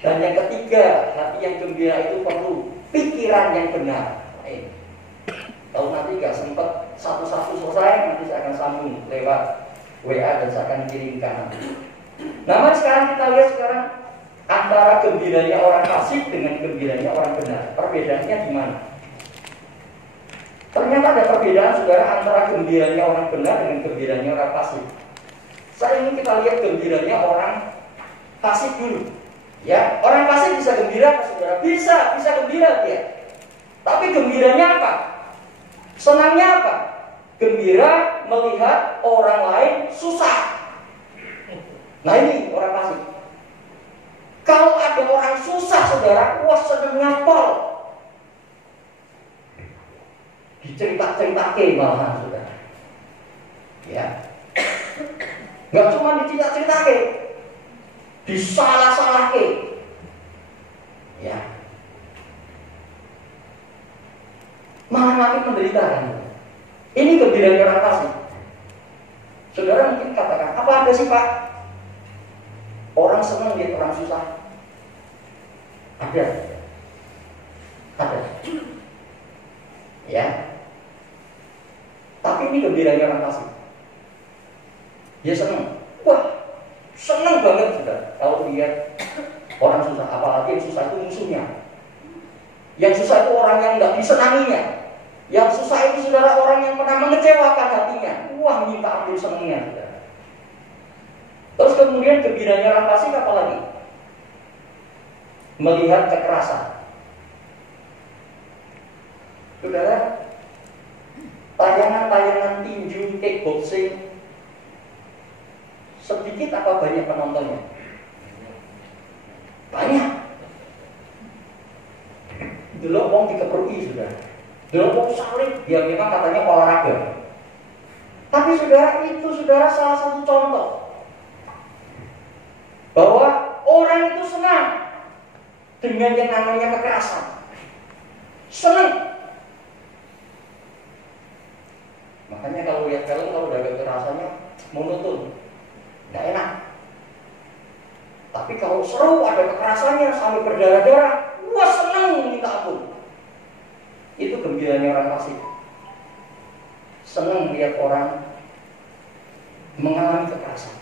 Dan yang ketiga, hati yang gembira itu perlu pikiran yang benar. Kalau nanti gak sempat satu-satu selesai, nanti saya akan sambung lewat WA dan saya akan kirimkan. Nah, mari sekarang kita lihat sekarang antara gembiranya orang fasik dengan gembiranya orang benar. Perbedaannya di mana? Ternyata ada perbedaan, saudara, antara gembiranya orang benar dengan gembiranya orang fasik. Saya ingin kita lihat gembiranya orang fasik dulu. Ya, orang fasik bisa gembira, saudara. Bisa gembira dia. Tapi gembiranya apa? Senangnya apa? Gembira melihat orang lain susah. Nah, ini orang fasik. Kalau ada orang susah, saudara, wah senangnya pol. Dicerita-ceritake malahan, saudara. Ya. Gak cuma dicerita-ceritake, disalah-salahke. Ya. Malah makin menderita kan. Ini gembiranya orang fasik. Saudara mungkin katakan, apa ada sih Pak? Orang senang lihat orang susah. Ada. Ya. Tapi ini gembiranya orang fasik. Dia senang. Wah, senang banget sudah kalau lihat orang susah. Apalagi yang susah itu musuhnya. Yang susah itu orang yang tidak disenanginya. Yang susah itu saudara orang yang pernah mengecewakan hatinya. Wah, minta ampun senangnya saudara. Terus kemudian gembiranya orang fasik apa lagi? Melihat kekerasan. Saudara, tayangan-tayangan tinju, kickboxing, sedikit apa banyak penontonnya? Banyak. Dulu wong dikeprui sudah. Dulu wong salib, dia memang katanya olahraga. Tapi saudara, itu saudara salah satu contoh bahwa orang itu senang dengan yang namanya kekerasan. Senang. Makanya kalau lihat film, kalau udah ada kekerasannya monoton, nggak enak. Tapi kalau seru ada kekerasannya sampai berdarah-darah, wah senang minta ampun. Itu gembiranya orang fasik. Senang lihat orang mengalami kekerasan.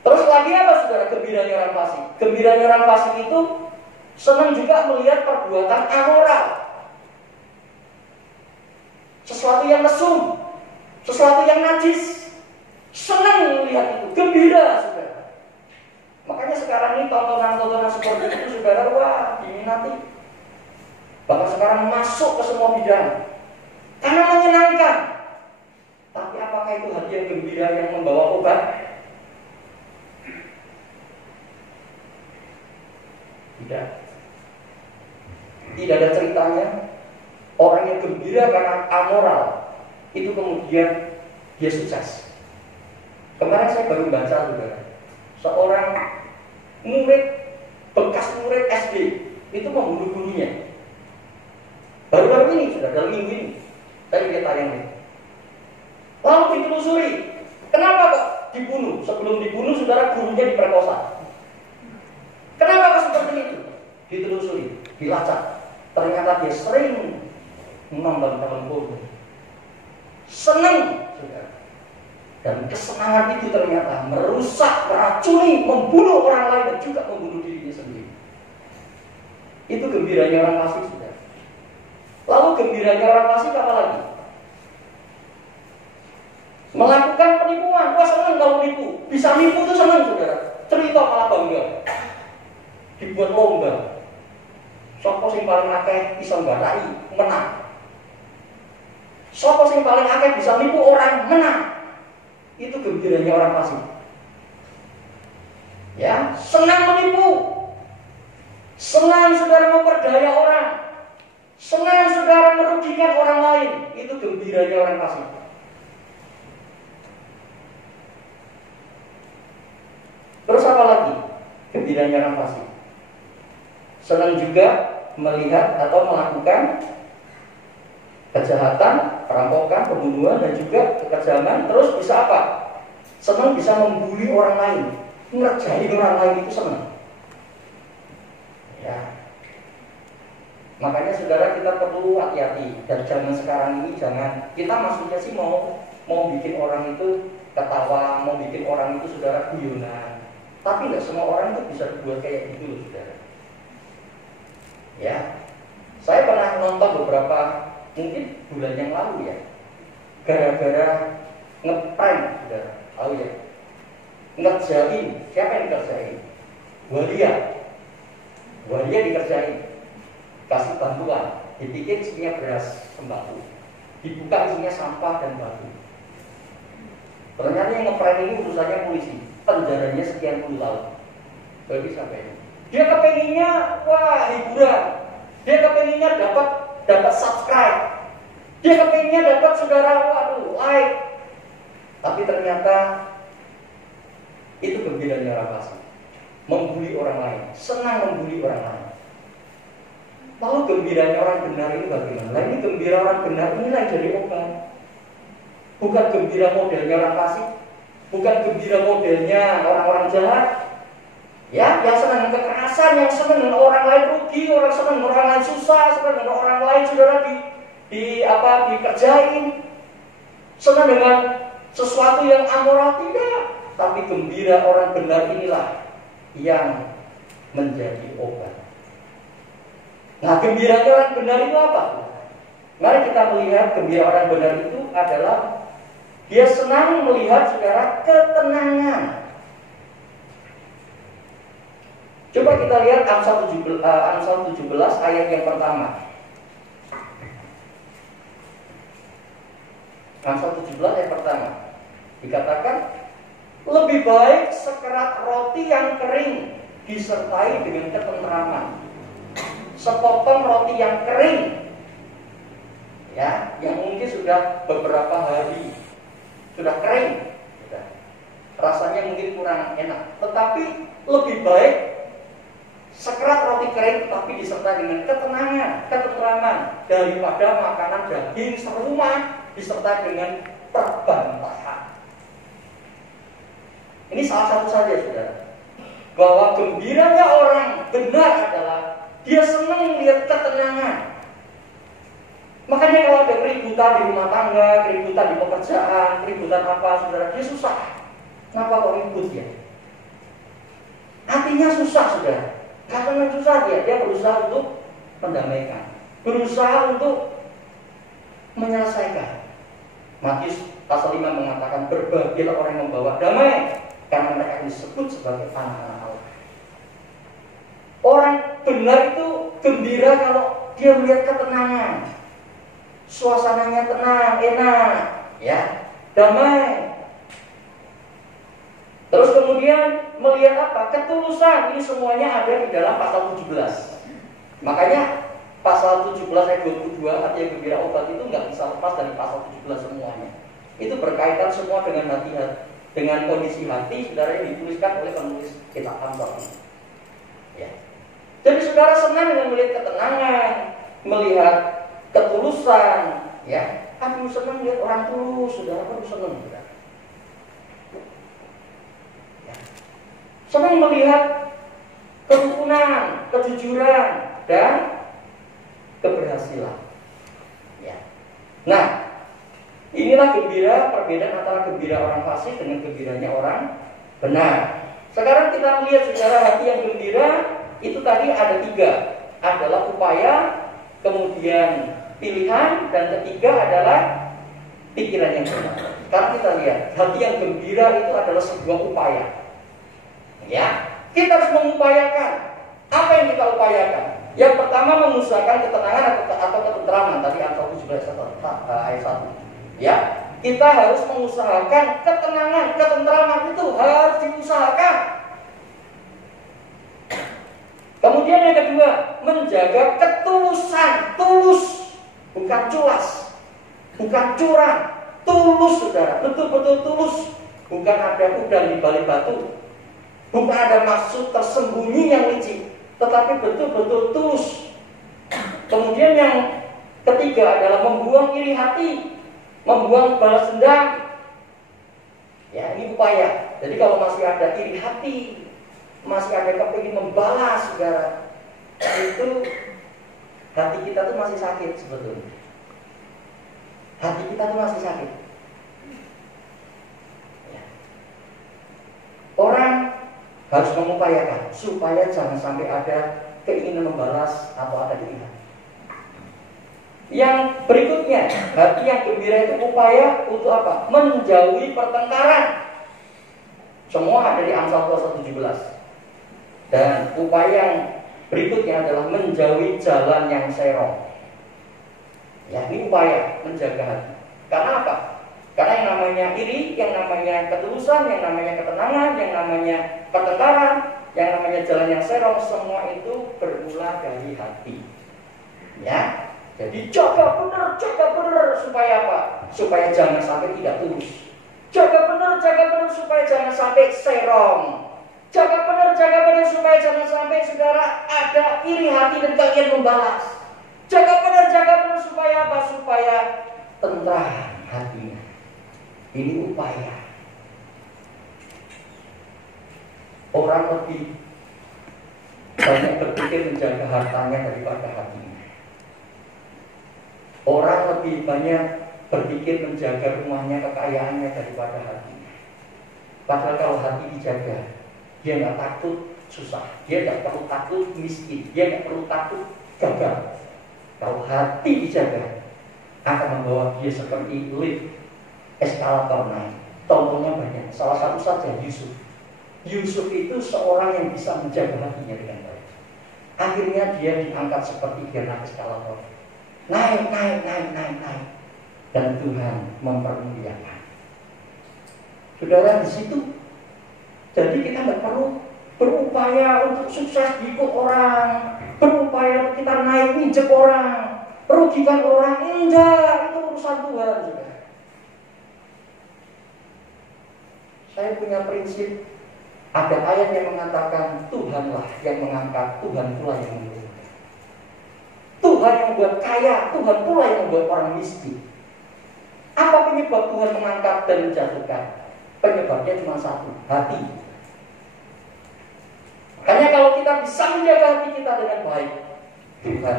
Terus lagi apa saudara gembiranya orang fasik? Gembiranya orang fasik itu senang juga melihat perbuatan amoral. Sesuatu yang mesum, sesuatu yang najis. Senang melihat itu, gembira saudara. Makanya sekarang ini tontonan-tontonan seperti itu saudara, wah diminati. Bahkan sekarang masuk ke semua bidang karena menyenangkan. Tapi apakah itu hati yang gembira yang membawa obat? Tidak. Tidak ada ceritanya orang yang gembira karena amoral itu kemudian dia sukses. Kemarin saya baru baca juga seorang murid, bekas murid SD itu membunuh gurunya. Baru-baru ini sudah dalam minggu ini saya lihat tayangnya. Lalu ditelusuri, kenapa kok dibunuh? Sebelum dibunuh saudara gurunya diperkosa. Kenapa kok seperti itu? Ditelusuri, dilacak. Ternyata dia sering menonton film. Senang saudara. Dan kesenangan itu ternyata merusak, meracuni, membunuh orang lain dan juga membunuh dirinya sendiri. Itu gembiranya orang fasik, saudara. Lalu gembiranya orang fasik apa lagi? Melakukan penipuan. Wah senang kalau nipu. Bisa nipu itu senang saudara. Cerita malah bangga. Dibuat lomba. Sopo sing paling akeh bisa nggarai menang. Sopo sing paling akeh bisa nipu orang menang. Itu gembiranya orang fasik. Ya, senang menipu. Senang saudara memperdaya orang. Senang saudara merugikan orang lain. Itu gembiranya orang fasik. gembiranya orang fasik. Senang juga melihat atau melakukan kejahatan, perampokan, pembunuhan, dan juga kekejaman. Terus bisa apa? Senang bisa membuli orang lain, ngerjain orang lain itu senang. Ya. Makanya saudara, kita perlu hati-hati. Dan zaman sekarang ini jangan, kita maksudnya sih mau bikin orang itu ketawa, mau bikin orang itu saudara guyonan. Tapi nggak semua orang itu bisa dibuat kayak gitu loh saudara. Ya, saya pernah nonton beberapa, mungkin bulan yang lalu ya, gara-gara ngeprank saudara, tahu ya, ngerjain, siapa yang dikerjain? Walia dikerjain, kasih bantuan, dipikir isinya beras sembako, dibuka isinya sampah dan batu. Ternyata yang ngeprank ini urusannya polisi, penjaranya sekian puluh tahun. Bagi sampai ini. Dia kepenginnya wah hiburan, dia kepenginnya dapat subscribe, dia kepenginnya dapat saudara waduh like. Tapi ternyata itu gembiranya orang fasik, membuli orang lain, senang membuli orang lain. Lalu gembiranya orang benar ini bagaimana? Nah, ini gembira orang benar inilah yang jadi obat. Bukan gembira modelnya orang fasik, bukan gembira modelnya orang-orang jahat. Ya, yang senang dengan kekerasan, yang senang dengan orang lain rugi, orang senang dengan orang lain susah, senang dengan orang lain saudara dikerjain, senang dengan sesuatu yang amoral, tidak. Tapi gembira orang benar inilah yang menjadi obat. Nah, gembiranya orang benar itu apa? Mari kita melihat gembira orang benar itu adalah dia senang melihat saudara ketenangan. Coba kita lihat Amsal 17 ayat yang pertama. Amsal 17 ayat pertama. Dikatakan, lebih baik sekerat roti yang kering disertai dengan ketentraman, sepotong roti yang kering, ya, yang mungkin sudah beberapa hari sudah kering, rasanya mungkin kurang enak, tetapi lebih baik sekerat roti kering tapi disertai dengan ketentraman daripada makanan daging serumah disertai dengan perbantahan. Ini salah satu saja saudara, bahwa gembiranya orang benar adalah dia senang melihat ketenangan. Makanya kalau ada keributan di rumah tangga, keributan di pekerjaan, keributan apa saudara, dia susah. Kenapa kok ribut ya? Hatinya susah saudara. Karena susah dia berusaha untuk mendamaikan, berusaha untuk menyelesaikan. Matius pasal 5 mengatakan, berbahagialah orang yang membawa damai, karena mereka disebut sebagai anak-anak Allah. Orang benar itu gembira kalau dia melihat ketenangan, suasananya tenang, enak, ya, damai. Terus kemudian melihat apa? Ketulusan. Ini semuanya ada di dalam pasal 17. Makanya pasal 17 ayat 22 artinya gembira obat itu nggak bisa lepas dari pasal 17 semuanya. Itu berkaitan semua dengan hati-hati, dengan kondisi hati saudara yang dituliskan oleh penulis kitab Amsal. Ya. Jadi saudara senang dengan melihat ketenangan, melihat ketulusan, ya. Aduh senang lihat orang tulus, saudara kan senang, saudara. Ya. Senang melihat kerukunan, kejujuran, dan keberhasilan. Ya. Nah, inilah gembira, perbedaan antara gembira orang fasik dengan gembiranya orang benar. Sekarang kita melihat secara hati yang gembira itu tadi ada 3, adalah upaya, kemudian pilihan, dan ketiga adalah pikiran yang benar. Sekarang kita lihat hati yang gembira itu adalah sebuah upaya. Ya, kita harus mengupayakan. Apa yang kita upayakan? Yang pertama mengusahakan ketenangan atau ketentraman. Tadi Amsal 17 ayat 1. Ya, kita harus mengusahakan ketenangan, ketentraman itu harus diusahakan. Kemudian yang kedua, menjaga ketulusan, tulus, bukan culas, bukan curang, tulus saudara, betul-betul tulus, bukan ada udang di balik batu. Bukan ada maksud tersembunyi yang licik, tetapi betul-betul tulus. Kemudian yang ketiga adalah membuang iri hati, membuang balas dendam. Ya, ini upaya. Jadi kalau masih ada iri hati, masih ada kepingin membalas, saudara, itu hati kita tuh masih sakit sebetulnya. Hati kita tuh masih sakit. Ya. Orang harus mengupayakan supaya jangan sampai ada keinginan membalas atau ada iri hati. Yang berikutnya, hati yang gembira itu upaya untuk apa? Menjauhi pertengkaran. Semua ada di Amsal 17. Dan upaya yang berikutnya adalah menjauhi jalan yang serong. Ya, ini upaya menjaga hati. Karena apa? Karena yang namanya iri, yang namanya ketulusan, yang namanya ketenangan, yang namanya pertengkaran, yang namanya jalan yang serong, semua itu bermula dari hati. Ya, jadi jaga benar supaya apa? Supaya jangan sampai tidak tulus. Jaga benar supaya jangan sampai serong. Jaga benar supaya jangan sampai saudara ada iri hati dan kalian membalas. Jaga benar supaya apa? Supaya tentram hatinya. Ini upaya. Orang lebih banyak berpikir menjaga hartanya daripada hatinya. Orang lebih banyak berpikir menjaga rumahnya, kekayaannya daripada hatinya. Padahal kalau hati dijaga, dia nggak takut susah, dia nggak perlu takut miskin, dia nggak perlu takut gagal. Kalau hati dijaga, akan membawa dia seperti lift, eskalator naik. Contohnya banyak. Salah satu saja Yusuf. Yusuf itu seorang yang bisa menjaga hatinya dengan baik. Akhirnya dia diangkat seperti dia naik eskalator. Naik. Dan Tuhan mempermuliakan. Saudara, di situ. Jadi kita nggak perlu berupaya untuk sukses diikut orang, berupaya untuk kita naik injek orang, merugikan orang. Enggak, itu urusan Tuhan, saudara. Saya punya prinsip, ada ayat yang mengatakan Tuhanlah yang mengangkat, Tuhan pula yang menurunkan. Tuhan yang membuat kaya, Tuhan pula yang membuat orang miskin. Apa penyebab Tuhan mengangkat dan menjatuhkan? Penyebabnya cuma satu, hati. Makanya kalau kita bisa menjaga hati kita dengan baik, Tuhan,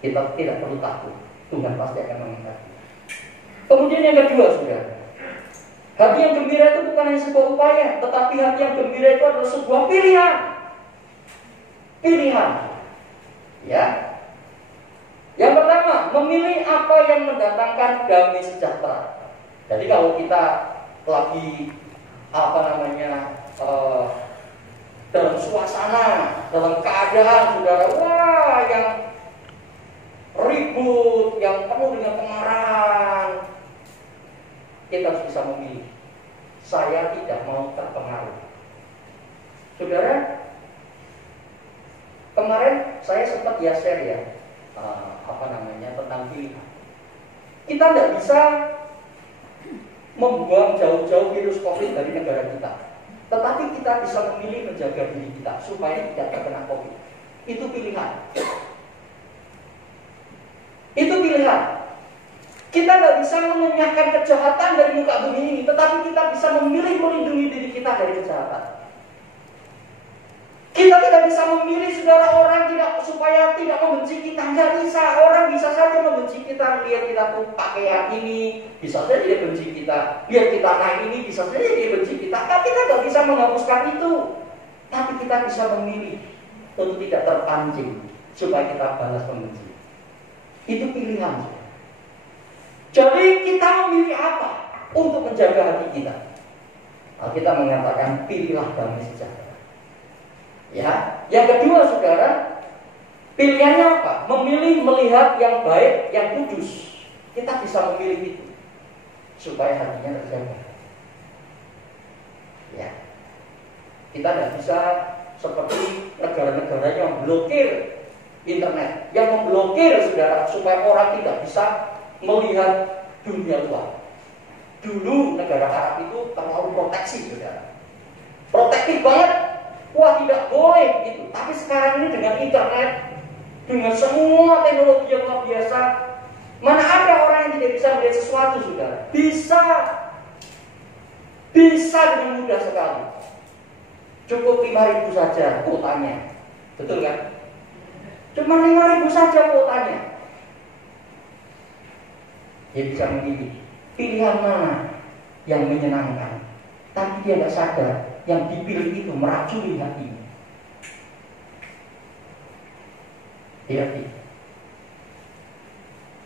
kita tidak perlu takut, Tuhan pasti akan mengangkat. Kemudian yang kedua, saudara, hati yang gembira itu bukan hanya sebuah upaya, tetapi hati yang gembira itu adalah sebuah pilihan. Pilihan. Ya. Yang pertama, memilih apa yang mendatangkan damai sejahtera. Jadi kalau kita lagi dalam suasana, dalam keadaan saudara, wah, yang ribut, yang penuh dengan kemarahan, kita harus bisa memilih. Saya tidak mau terpengaruh. Saudara, kemarin saya sempat share ya, tentang pilihan. Kita tidak bisa membuang jauh-jauh virus COVID dari negara kita, tetapi kita bisa memilih menjaga diri kita supaya tidak terkena COVID. Itu pilihan. Itu pilihan. Kita tidak bisa mengenyahkan kejahatan dari muka bumi ini, tetapi kita bisa memilih melindungi diri kita dari kejahatan. Kita tidak bisa memilih saudara orang supaya tidak membenci kita. Nggak bisa. Orang bisa saja membenci kita. Lihat kita tuh pakaian ini, bisa saja dia benci kita. Lihat kita naik ini, bisa saja dia benci kita. Tapi kita nggak bisa menghapuskan itu. Tapi kita bisa memilih untuk tidak terpancing supaya kita balas membenci. Itu pilihan. Jadi kita memilih apa untuk menjaga hati kita? Kita mengatakan pilihlah damai sejahtera. Ya, yang kedua saudara, pilihannya apa? Memilih melihat yang baik, yang kudus. Kita bisa memilih itu supaya hatinya terjaga. Ya, kita tidak bisa seperti negara-negara yang blokir internet, yang memblokir saudara supaya orang tidak bisa melihat dunia luar. Dulu negara Arab itu terlalu proteksi saudara, protektif banget. sekarang ini dengan internet, dengan semua teknologi yang luar biasa, mana ada orang yang tidak bisa melihat sesuatu, saudara? Bisa dengan mudah sekali. Cukup 5.000 saja kuotanya, betul kan? Cuma 5.000 saja kuotanya. Dia bisa memilih pilihan mana yang menyenangkan. Tapi dia nggak sadar yang dipilih itu meracuni hatinya. Hati.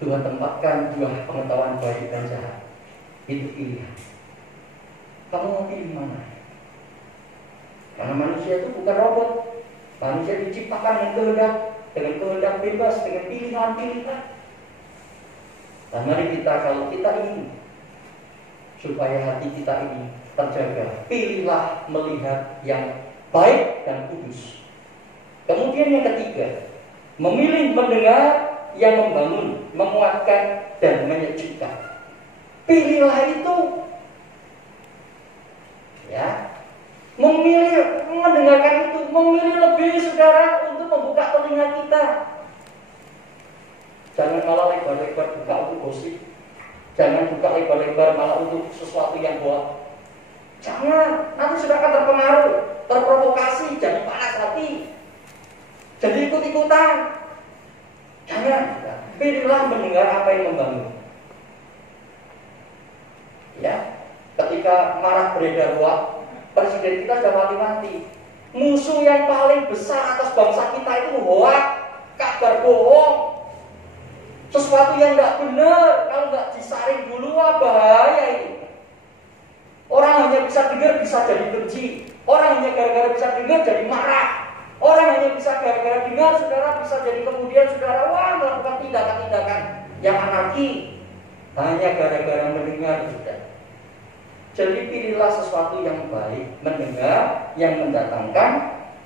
Tuhan tempatkan dua pengetahuan baik dan jahat. Itu pilihan. Kamu mau pilih mana? Karena manusia itu bukan robot. Manusia diciptakan dengan kehendak bebas, dengan pilihan-pilihan. Dan mari kalau kita ingin supaya hati kita ini terjaga, pilihlah melihat yang baik dan kudus. Kemudian yang ketiga, memilih mendengar yang membangun, menguatkan, dan menyejukkan. Pilihlah itu. Ya, memilih mendengarkan itu, memilih lebih, saudara, untuk membuka telinga kita. Jangan malah lebar-lebar buka untuk gosip. Jangan buka lebar-lebar malah untuk sesuatu yang bohong. Jangan, nanti sudah akan terpengaruh, terprovokasi, jadi panas hati, jadi ikut-ikutan. Jangan, pilihlah mendengar apa yang membangun. Ya, ketika marah beredar hoax, presiden kita sudah mati-mati. Musuh yang paling besar atas bangsa kita itu hoax, kabar bohong, sesuatu yang nggak benar. Kalau nggak disaring dulu, bahaya ini. Orang hanya bisa dengar bisa jadi benci. Orang hanya gara-gara bisa dengar jadi marah. Orang hanya bisa gara-gara dengar, saudara, bisa jadi kemudian saudara melakukan tindakan-tindakan yang anarki hanya gara-gara mendengar, saudara. Jadi pilihlah sesuatu yang baik, mendengar, yang mendatangkan,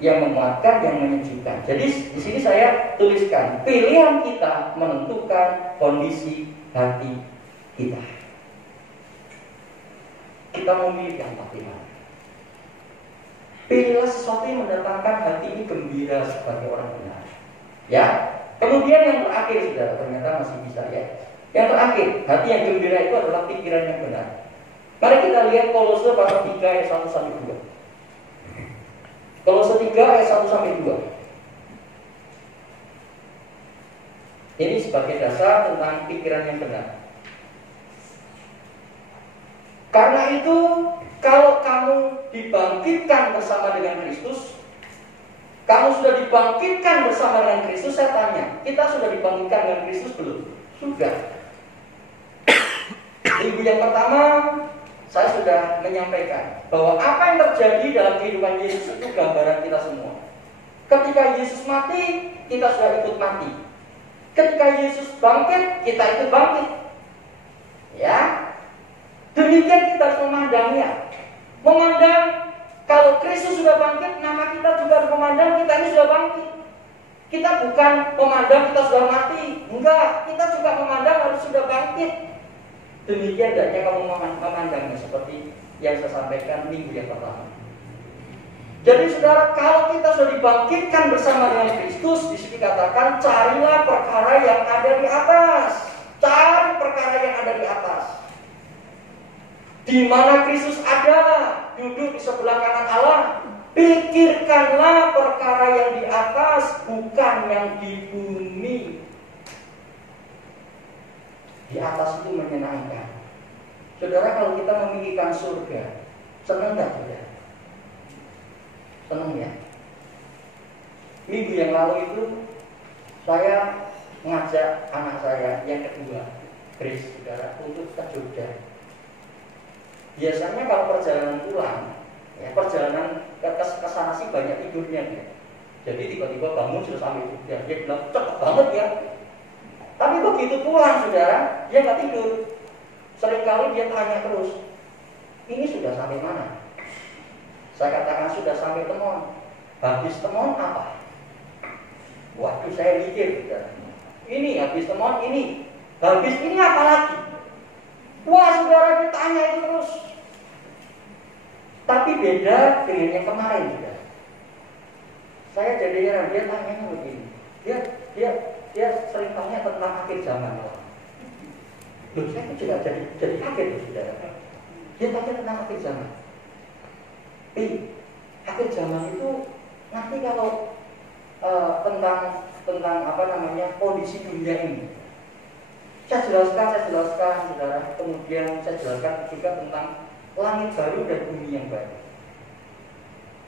yang menguatkan, yang menyejukkan. Jadi di sini saya tuliskan, pilihan kita menentukan kondisi hati kita. Kita memilih yang pilihan. Pilihlah sesuatu yang mendatangkan hati ini gembira sebagai orang benar. Ya. Kemudian yang terakhir, saudara, ternyata masih bisa ya. Yang terakhir, hati yang gembira itu adalah pikiran yang benar. Mari kita lihat Kolose pasal 3 ayat 1 sampai 2. Kolose 3 ayat 1 sampai 2. Ini sebagai dasar tentang pikiran yang benar. Karena itu, kalau kamu dibangkitkan bersama dengan Kristus, kamu sudah dibangkitkan bersama dengan Kristus. Saya tanya, kita sudah dibangkitkan dengan Kristus belum? Sudah. Minggu yang pertama saya sudah menyampaikan bahwa apa yang terjadi dalam kehidupan Yesus itu gambaran kita semua. Ketika Yesus mati, kita sudah ikut mati. Ketika Yesus bangkit, kita ikut bangkit. Ya, demikian kita harus memandangnya. Memandang kalau Kristus sudah bangkit, maka kita juga harus memandang kita ini sudah bangkit. Kita bukan memandang kita sudah mati, enggak. Kita juga memandang harus sudah bangkit. Demikian hendaknya kamu memandangnya seperti yang saya sampaikan minggu yang pertama. Jadi saudara, kalau kita sudah dibangkitkan bersama dengan Kristus, di sini dikatakan carilah perkara yang ada di atas. Cari perkara yang ada di atas. Di mana Kristus ada, duduk di sebelah kanan Allah. Pikirkanlah perkara yang di atas, bukan yang di bumi. Di atas itu menyenangkan. Saudara, kalau kita memikirkan surga, senang nggak saudara? Senang ya? Minggu yang lalu itu saya mengajak anak saya yang kedua, Grace, saudara, untuk ke Jogja. Biasanya kalau perjalanan pulang, ya perjalanan ke sana sih banyak tidurnya ya. Jadi tiba-tiba bangun sudah sampai Jogja. Dia bilang cepet banget ya. Tapi begitu pulang, saudara, dia nggak tidur. Seringkali dia tanya terus, ini sudah sampai mana? Saya katakan sudah sampai Temon. Habis Temon apa? Waduh, saya mikir, saudara. Ini habis Temon ini. Habis ini apa lagi? Wah, saudara, ditanya itu terus. Tapi beda dengan yang kemarin, saudara. Saya jadi heran, dia tanya begini. Dia sering tanya tentang akhir zaman. Loh, saya itu juga jadi kaget loh, saudara. Dia tanya tentang akhir zaman. Akhir zaman itu nanti kalau tentang apa namanya kondisi dunia ini, saya jelaskan, saudara. Kemudian saya jelaskan juga tentang langit baru dan bumi yang baru.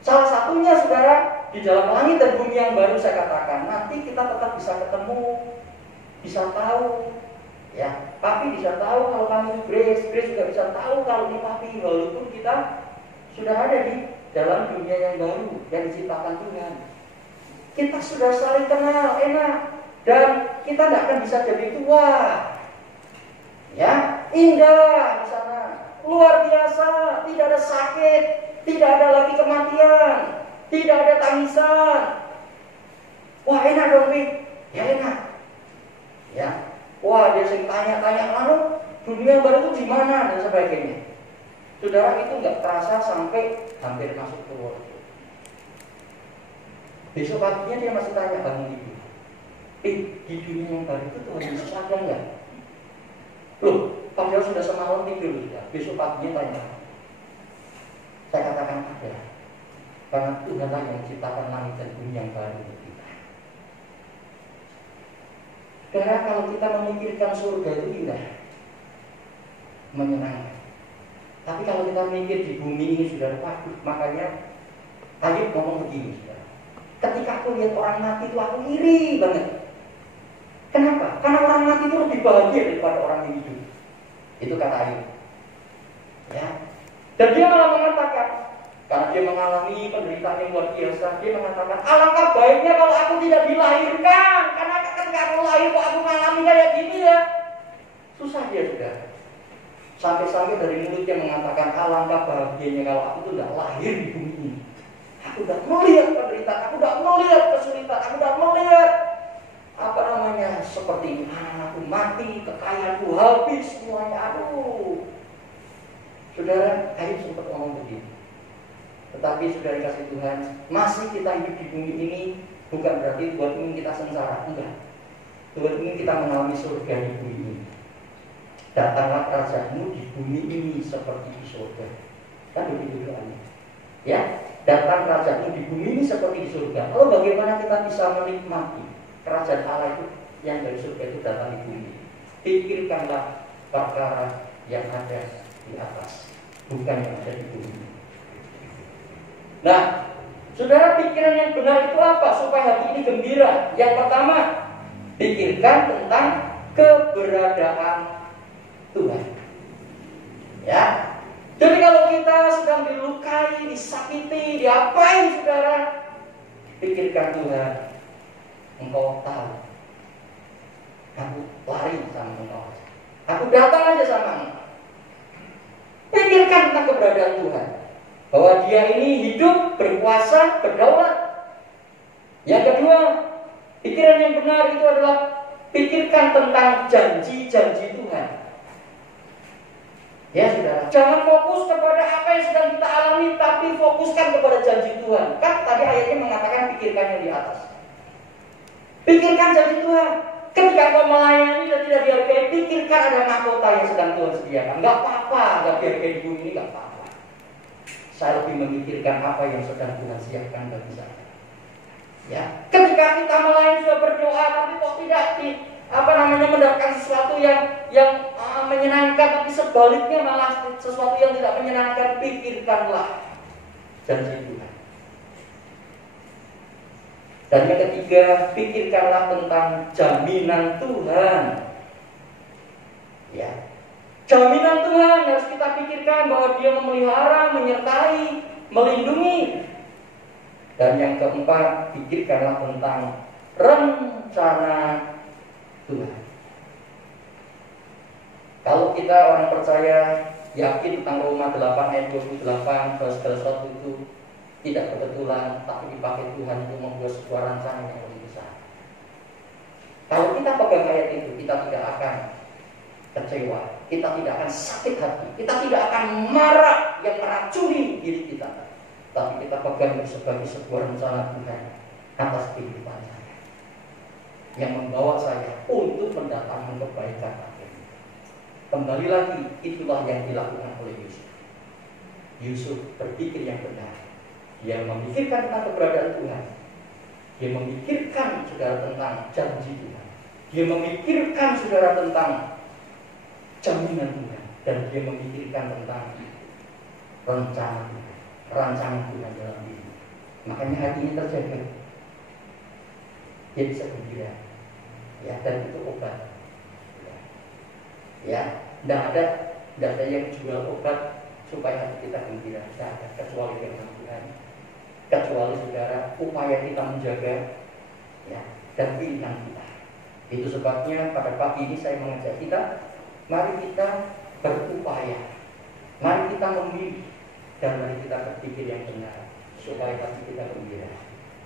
Salah satunya, saudara, di dalam langit dan bumi yang baru saya katakan, nanti kita tetap bisa ketemu, bisa tahu, ya. Papi bisa tahu kalau kami Grace juga bisa tahu kalau ini Papi, walaupun kita sudah ada di dalam dunia yang baru yang diciptakan Tuhan. Kita sudah saling kenal, enak, dan kita tidak akan bisa jadi tua, ya, indah di sana, luar biasa, tidak ada sakit, tidak ada lagi kematian, tidak ada tangisan. Wah, enak dong, Pi. Ya enak. Ya. Wah, dia sering tanya-tanya, lalu dunia baru itu di mana dan sebagainya. Saudara, itu nggak terasa sampai hampir masuk ke Purworejo. Besok paginya dia masih tanya bangun ibu, di dunia yang baru itu Tuhan Yesus ada nggak? Loh, padahal sudah semalam tidur ya. Besok paginya tanya. Saya katakan ada, karena Tuhanlah yang menciptakan langit dan bumi yang baru untuk kita. Karena kalau kita memikirkan surga itu indah, menyenangkan. Tapi kalau kita mikir di bumi ini sudah waduh, makanya Ayub ngomong begini, saudara. Ketika aku lihat orang mati itu aku iri banget. Kenapa? Karena orang mati itu lebih bahagia daripada orang yang hidup. Itu kata Ayub. Ya. Dan dia malah mengatakan, karena dia mengalami penderitaan yang luar biasa, dia mengatakan, alangkah baiknya kalau aku tidak dilahirkan. Karena ketika aku lahir kok aku mengalami kayak gini ya. Susah dia sudah. Sampai-sampai dari mulutnya mengatakan, alangkah bahagianya kalau aku tuh tidak lahir di bumi ini. Aku udah melihat penderitaan, aku udah melihat kesulitan, aku udah melihat seperti anakku mati, kekayaanku habis semuanya. Aduh, saudara, Ayub sempat ngomong begitu. Tetapi saudara kasih Tuhan, masih kita hidup di bumi ini bukan berarti Tuhan ingin kita sengsara, enggak. Tuhan ingin kita mengalami surga di bumi ini. Datanglah kerajaanmu di bumi ini seperti di surga. Kan begitu doanya. Ya, datang kerajaanmu di bumi ini seperti di surga. Lalu bagaimana kita bisa menikmati kerajaan Allah itu yang dari surga itu datang di bumi? Pikirkanlah perkara yang ada di atas, bukan yang ada di bumi. Nah, saudara, pikiran yang benar itu apa supaya hati ini gembira? Yang pertama, pikirkan tentang keberadaan Tuhan. Ya. Jadi kalau kita sedang dilukai, disakiti, diapain, saudara, pikirkan Tuhan. Engkau tahu. Aku lari sama engkau. Aku datang aja sama engkau. Pikirkan tentang keberadaan Tuhan. Bahwa dia ini hidup, berkuasa, berdaulat. Yang kedua, pikiran yang benar itu adalah pikirkan tentang janji-janji Tuhan. Ya saudara, jangan fokus kepada apa yang sedang kita alami, tapi fokuskan kepada janji Tuhan. Kan tadi ayatnya mengatakan pikirkan yang di atas. Pikirkan janji Tuhan. Ketika kau melayani dan tidak dihargai, pikirkan ada mahkota yang sedang Tuhan sediakan. Gak apa-apa, gak dihargai di bumi ini, gak apa-apa. Saya lebih memikirkan apa yang sedang Tuhan siapkan bagi saya. Ya, ketika kita melayani sudah berdoa, tapi kok tidak mendapatkan sesuatu yang menyenangkan, tapi sebaliknya malah sesuatu yang tidak menyenangkan, pikirkanlah janji Tuhan. Dan yang ketiga, pikirkanlah tentang jaminan Tuhan. Ya, jaminan Tuhan harus kita pikirkan bahwa Dia memelihara, menyertai, melindungi. Dan yang keempat, pikirkanlah tentang rencana Tuhan. Kalau kita orang percaya yakin tentang Roma 8 ayat 28 bahwa segala sesuatu itu tidak kebetulan, tapi dipakai Tuhan untuk membuat sebuah rancangan yang lebih besar. Kalau kita pegang ayat itu, kita tidak akan kecewa, kita tidak akan sakit hati, kita tidak akan marah yang meracuni diri kita. Tapi kita pegang sebagai sebuah rencana Tuhan atas kehidupan saya, yang membawa saya untuk mendatangkan kebaikan akhirnya. Kembali lagi, itulah yang dilakukan oleh Yusuf. Yusuf berpikir yang benar. Dia memikirkan tentang keberadaan Tuhan. Dia memikirkan saudara tentang janji Tuhan. Dia memikirkan saudara tentang jaminan Tuhan. Dan dia memikirkan tentang rencana Tuhan, rancangan Tuhan dalam diri. Makanya hatinya terjaga. Dia bisa gembira. Ya, dan itu obat. Ya, tidak ada yang jual obat supaya hati kita gembira. Tidak ada, kecuali firman Tuhan. Kecuali saudara upaya kita menjaga, ya, dan pilihan kita. Itu sebabnya pada pagi ini saya mengajak kita, mari kita berupaya, mari kita memilih, dan mari kita berpikir yang benar supaya hati kita gembira.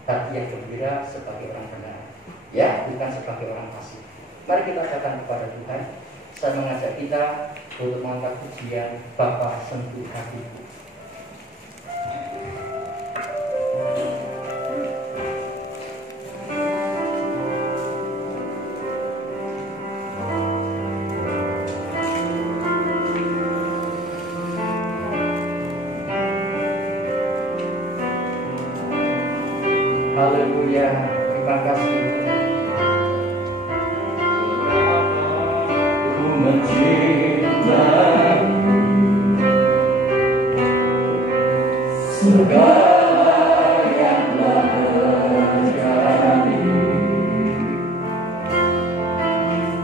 Hati yang gembira sebagai orang benar, ya, bukan sebagai orang fasik. Mari kita katakan kepada Tuhan. Saya mengajak kita untuk mengangkat pujian Bapa sentuh hatiku. Haleluya, terima kasih. Ku mencintai segala yang telah terjadi,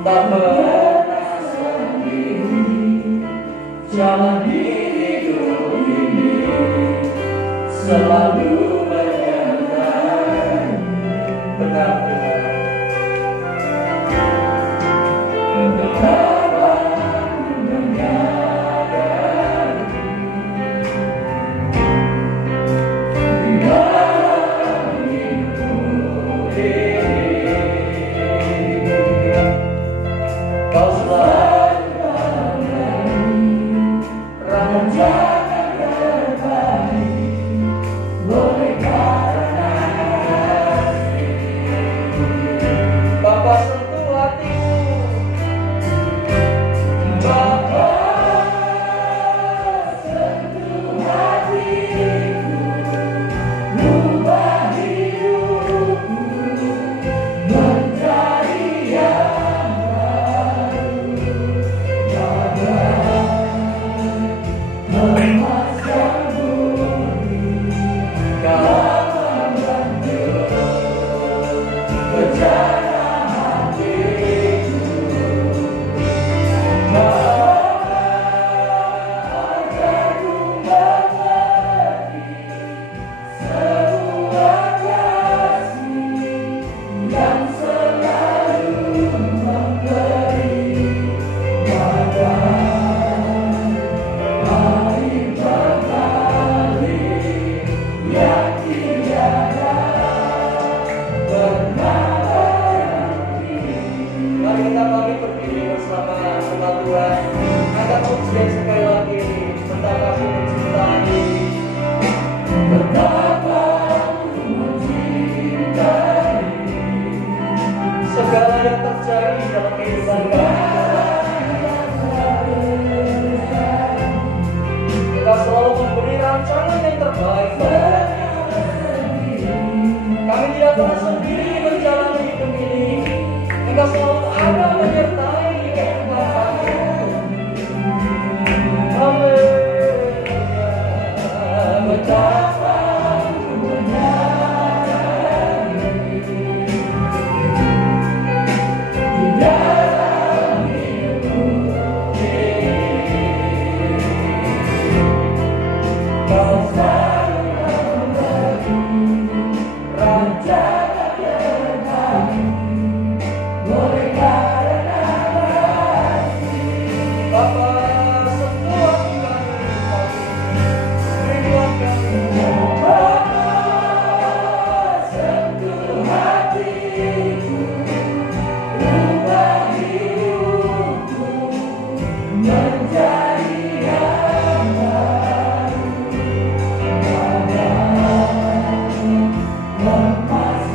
tak pernah sendiri jalan hidup ini, selalu benar-benar betapa menyadari di dalam hidup ini Kau selalu memberi rancangan terbaik, oleh karena Bapa sentuh hatiku, Bapa sentuh hatiku, ubah hidupku mencari yang baru, bagai emas yang murni, Kau membentuk berjalan. Segala yang terjadi dalam kehidupan Engkau selalu memberi rancangan yang terbaik. Kami tidak pernah sendiri menjalani hidup ini. Engkau selalu ada menyertai kehidupan kami. Amin. Betapa dalam hidup ini Kau selalu memberi rancangan terbaik, oleh karena kasih. Bapa sentuh hati kami, rinduan kami. Bapa sentuh hatiku, ubah hidupku menjadi yang baru, bagai emas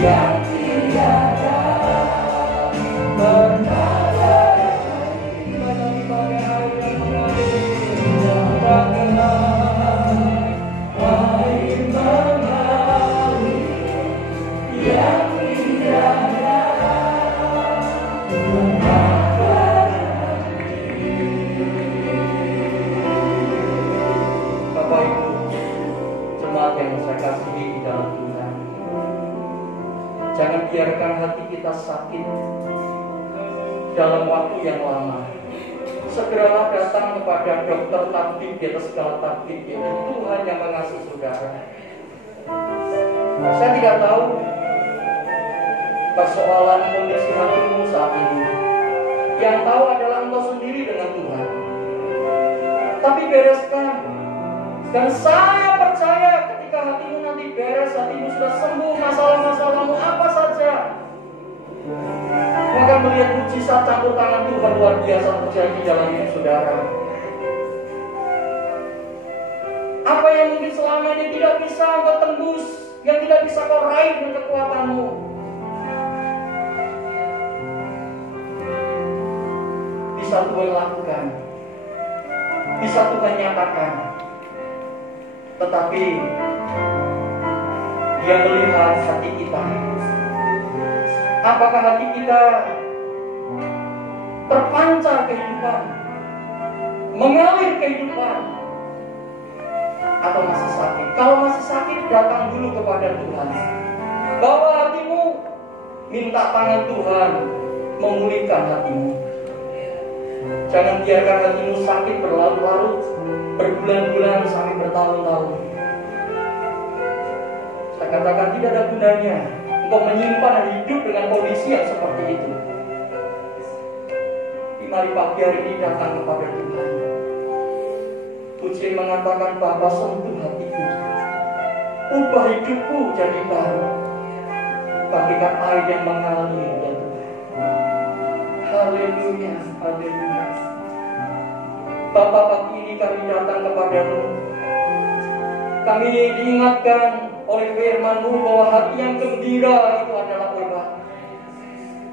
yang tiada bernada melalui bagai air yang mengalir bagai air mengalir yang tiada Bapak Ibu jemaat yang saya kasihi di dalam Tuhan, jangan biarkan hati kita sakit dalam waktu yang lama. Segeralah datang kepada dokter tabib di atas segala tabib, yaitu Tuhan yang mengasihi saudara. Saya tidak tahu persoalan kondisi hatimu saat ini. Yang tahu adalah engkau sendiri dengan Tuhan. Tapi bereskan. Dan saya percaya ketika hatimu nanti beres, hatimu sudah sembuh masalah-masalahmu apa saja, maka melihat mujizat campur tangan Tuhan luar biasa terjadi di dalam hidup saudara. Apa yang mungkin selama ini tidak bisa engkau tembus, yang tidak bisa kau raih dengan kekuatanmu, bisa Tuhan lakukan, bisa Tuhan nyatakan. Tetapi Dia melihat hati kita. Apakah hati kita terpancar kehidupan, mengalir kehidupan, atau masih sakit? Kalau masih sakit, datang dulu kepada Tuhan. Bawa hatimu, minta tangan Tuhan memulihkan hatimu. Jangan biarkan hatimu sakit berlarut-larut, berbulan-bulan sampai bertahun-tahun. Saya katakan tidak ada gunanya engkau menyimpan hidup dengan kondisi yang seperti itu. Mari pagi hari ini datang kepada Tuhan. Pujian mengatakan, Bapa sentuh hatiku, ubah hidupku jadi baru, bagikan air yang mengalir ya Tuhan. Haleluya, haleluya. Bapa, pagi ini kami datang kepadamu. Kami diingatkan oleh firman-Mu bahwa hati yang gembira itu adalah obat.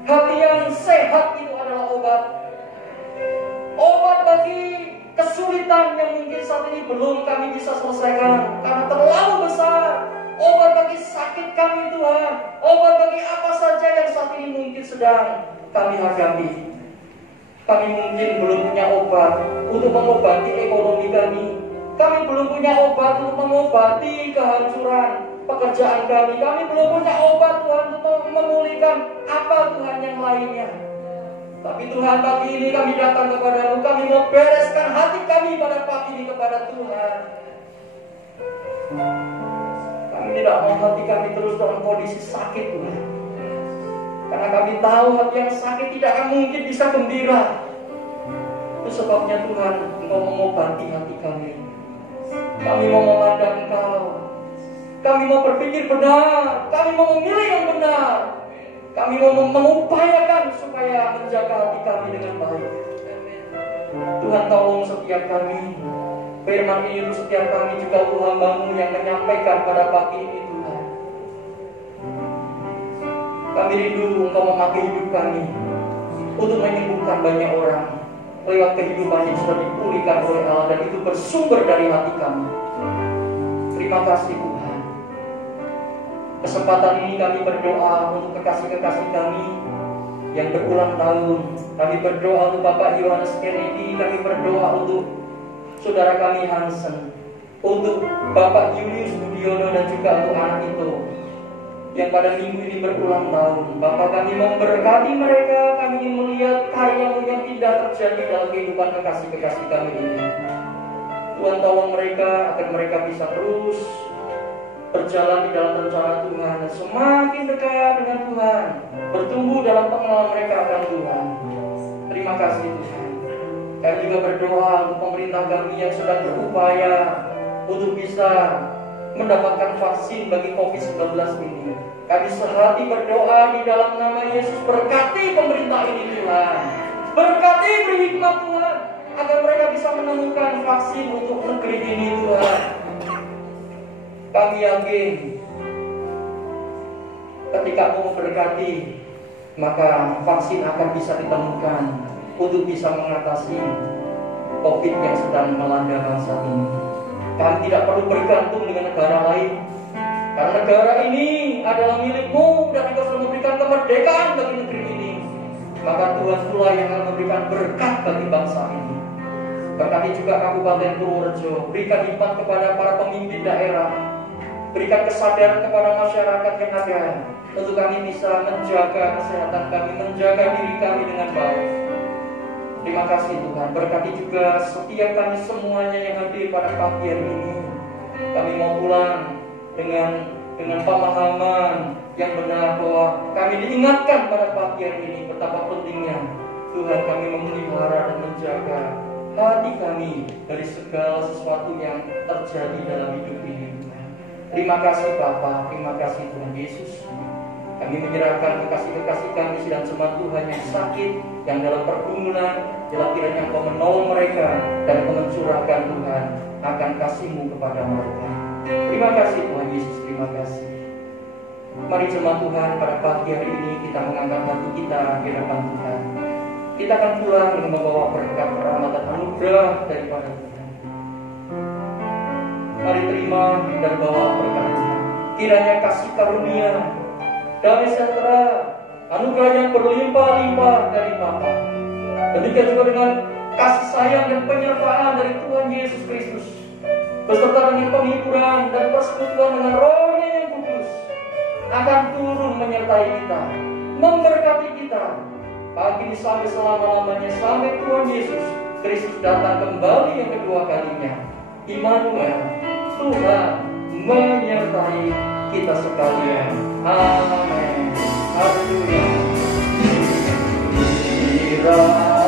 Hati yang sehat itu adalah obat. Obat bagi kesulitan yang mungkin saat ini belum kami bisa selesaikan karena terlalu besar. Obat bagi sakit kami Tuhan. Obat bagi apa saja yang saat ini mungkin sedang kami hadapi. Kami mungkin belum punya obat untuk mengobati ekonomi kami. Kami belum punya obat untuk mengobati kehancuran pekerjaan kami. Kami belum punya obat Tuhan untuk memulihkan apa Tuhan yang lainnya. Tapi Tuhan, pagi ini kami datang kepada-Mu. Kami mau bereskan hati kami pada pagi ini kepada Tuhan. Kami tidak mau hati kami terus dalam kondisi sakit Tuhan. Karena kami tahu hati yang sakit tidak akan mungkin bisa gembira. Itu sebabnya Tuhan, Engkau mengobati hati kami. Kami mau memandang Engkau. Kami mau berpikir benar. Kami mau memilih yang benar. Kami mau mengupayakan supaya menjaga hati kami dengan baik. Tuhan tolong setiap kami. Firman ini untuk setiap kami juga untuk hamba-Mu yang menyampaikan pada pagi ini Tuhan. Kami rindu Engkau memakai hidup kami untuk menyembuhkan banyak orang lewat kehidupan yang sudah dipulihkan oleh Allah, dan itu bersumber dari hati kami. Terima kasih Tuhan. Kesempatan ini kami berdoa untuk kekasih-kekasih kami yang berulang tahun. Kami berdoa untuk Bapak Yohanes Kennedy. Kami berdoa untuk saudara kami Hansen, untuk Bapak Julius Budiono, dan juga untuk anak itu yang pada minggu ini berulang tahun. Bapak, kami memberkati mereka. Kami ingin melihat karya-Mu yang indah terjadi dalam kehidupan kekasih-kekasih kami ini. Tuhan tolong mereka agar mereka bisa terus berjalan di dalam rencana Tuhan, dan semakin dekat dengan Tuhan, bertumbuh dalam pengenalan mereka akan Tuhan. Terima kasih Tuhan. Kami juga berdoa untuk pemerintah kami yang sedang berupaya untuk bisa mendapatkan vaksin bagi COVID-19 ini. Kami sehati berdoa di dalam nama Yesus, berkati pemerintah ini Tuhan. Berkati berhikmat Tuhan, agar mereka bisa menemukan vaksin untuk negeri ini Tuhan. Kami yakin ketika Kamu memberkati, maka vaksin akan bisa ditemukan untuk bisa mengatasi COVID yang sedang melanda bangsa ini. Kami tidak perlu bergantung dengan negara lain, karena negara ini adalah milik-Mu dan Engkau sudah memberikan kemerdekaan bagi negeri ini. Maka Tuhan pula yang akan memberikan berkat bagi bangsa ini. Berkati juga Kabupaten Purworejo, berikan hikmat kepada para pemimpin daerah, berikan kesadaran kepada masyarakat yang ada, untuk kami bisa menjaga kesehatan kami, menjaga diri kami dengan baik. Terima kasih Tuhan, berkati juga setiap kami semuanya yang hadir pada pagi hari ini. Kami mau pulang dengan pemahaman yang benar bahwa kami diingatkan pada pagi hari ini betapa pentingnya Tuhan kami memelihara dan menjaga hati kami dari segala sesuatu yang terjadi dalam hidup ini. Terima kasih Bapa, terima kasih Tuhan Yesus. Kami menyerahkan kekasih-kekasih kami sedang jemaat Tuhan yang sakit, yang dalam pergumulan, dalam kiranya Engkau menolong mereka dan mencurahkan Tuhan akan kasih-Mu kepada mereka. Terima kasih Tuhan Yesus, terima kasih. Mari jemaat Tuhan, pada pagi hari ini kita mengangkat hati kita di hadapan Tuhan. Kita akan pulang dengan membawa berkat, rahmat dan anugerah daripada Tuhan. Mari terima dan bawa berkat Tuhan. Kiranya kasih karunia, damai sejahtera, anugerah yang berlimpah-limpah dari Bapa. Demikian juga dengan kasih sayang dan penyertaan dari Tuhan Yesus Kristus, beserta dengan penghiburan dan persekutuan dengan Roh-Nya yang kudus, akan turun menyertai kita, memberkati kita pagi ini sampai selama-lamanya, sampai Tuhan Yesus Kristus datang kembali yang kedua kalinya. Immanuel, Tuhan menyertai kita sekalian. Amin. Haleluya. Kiranya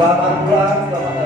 Selamat pulang, selamat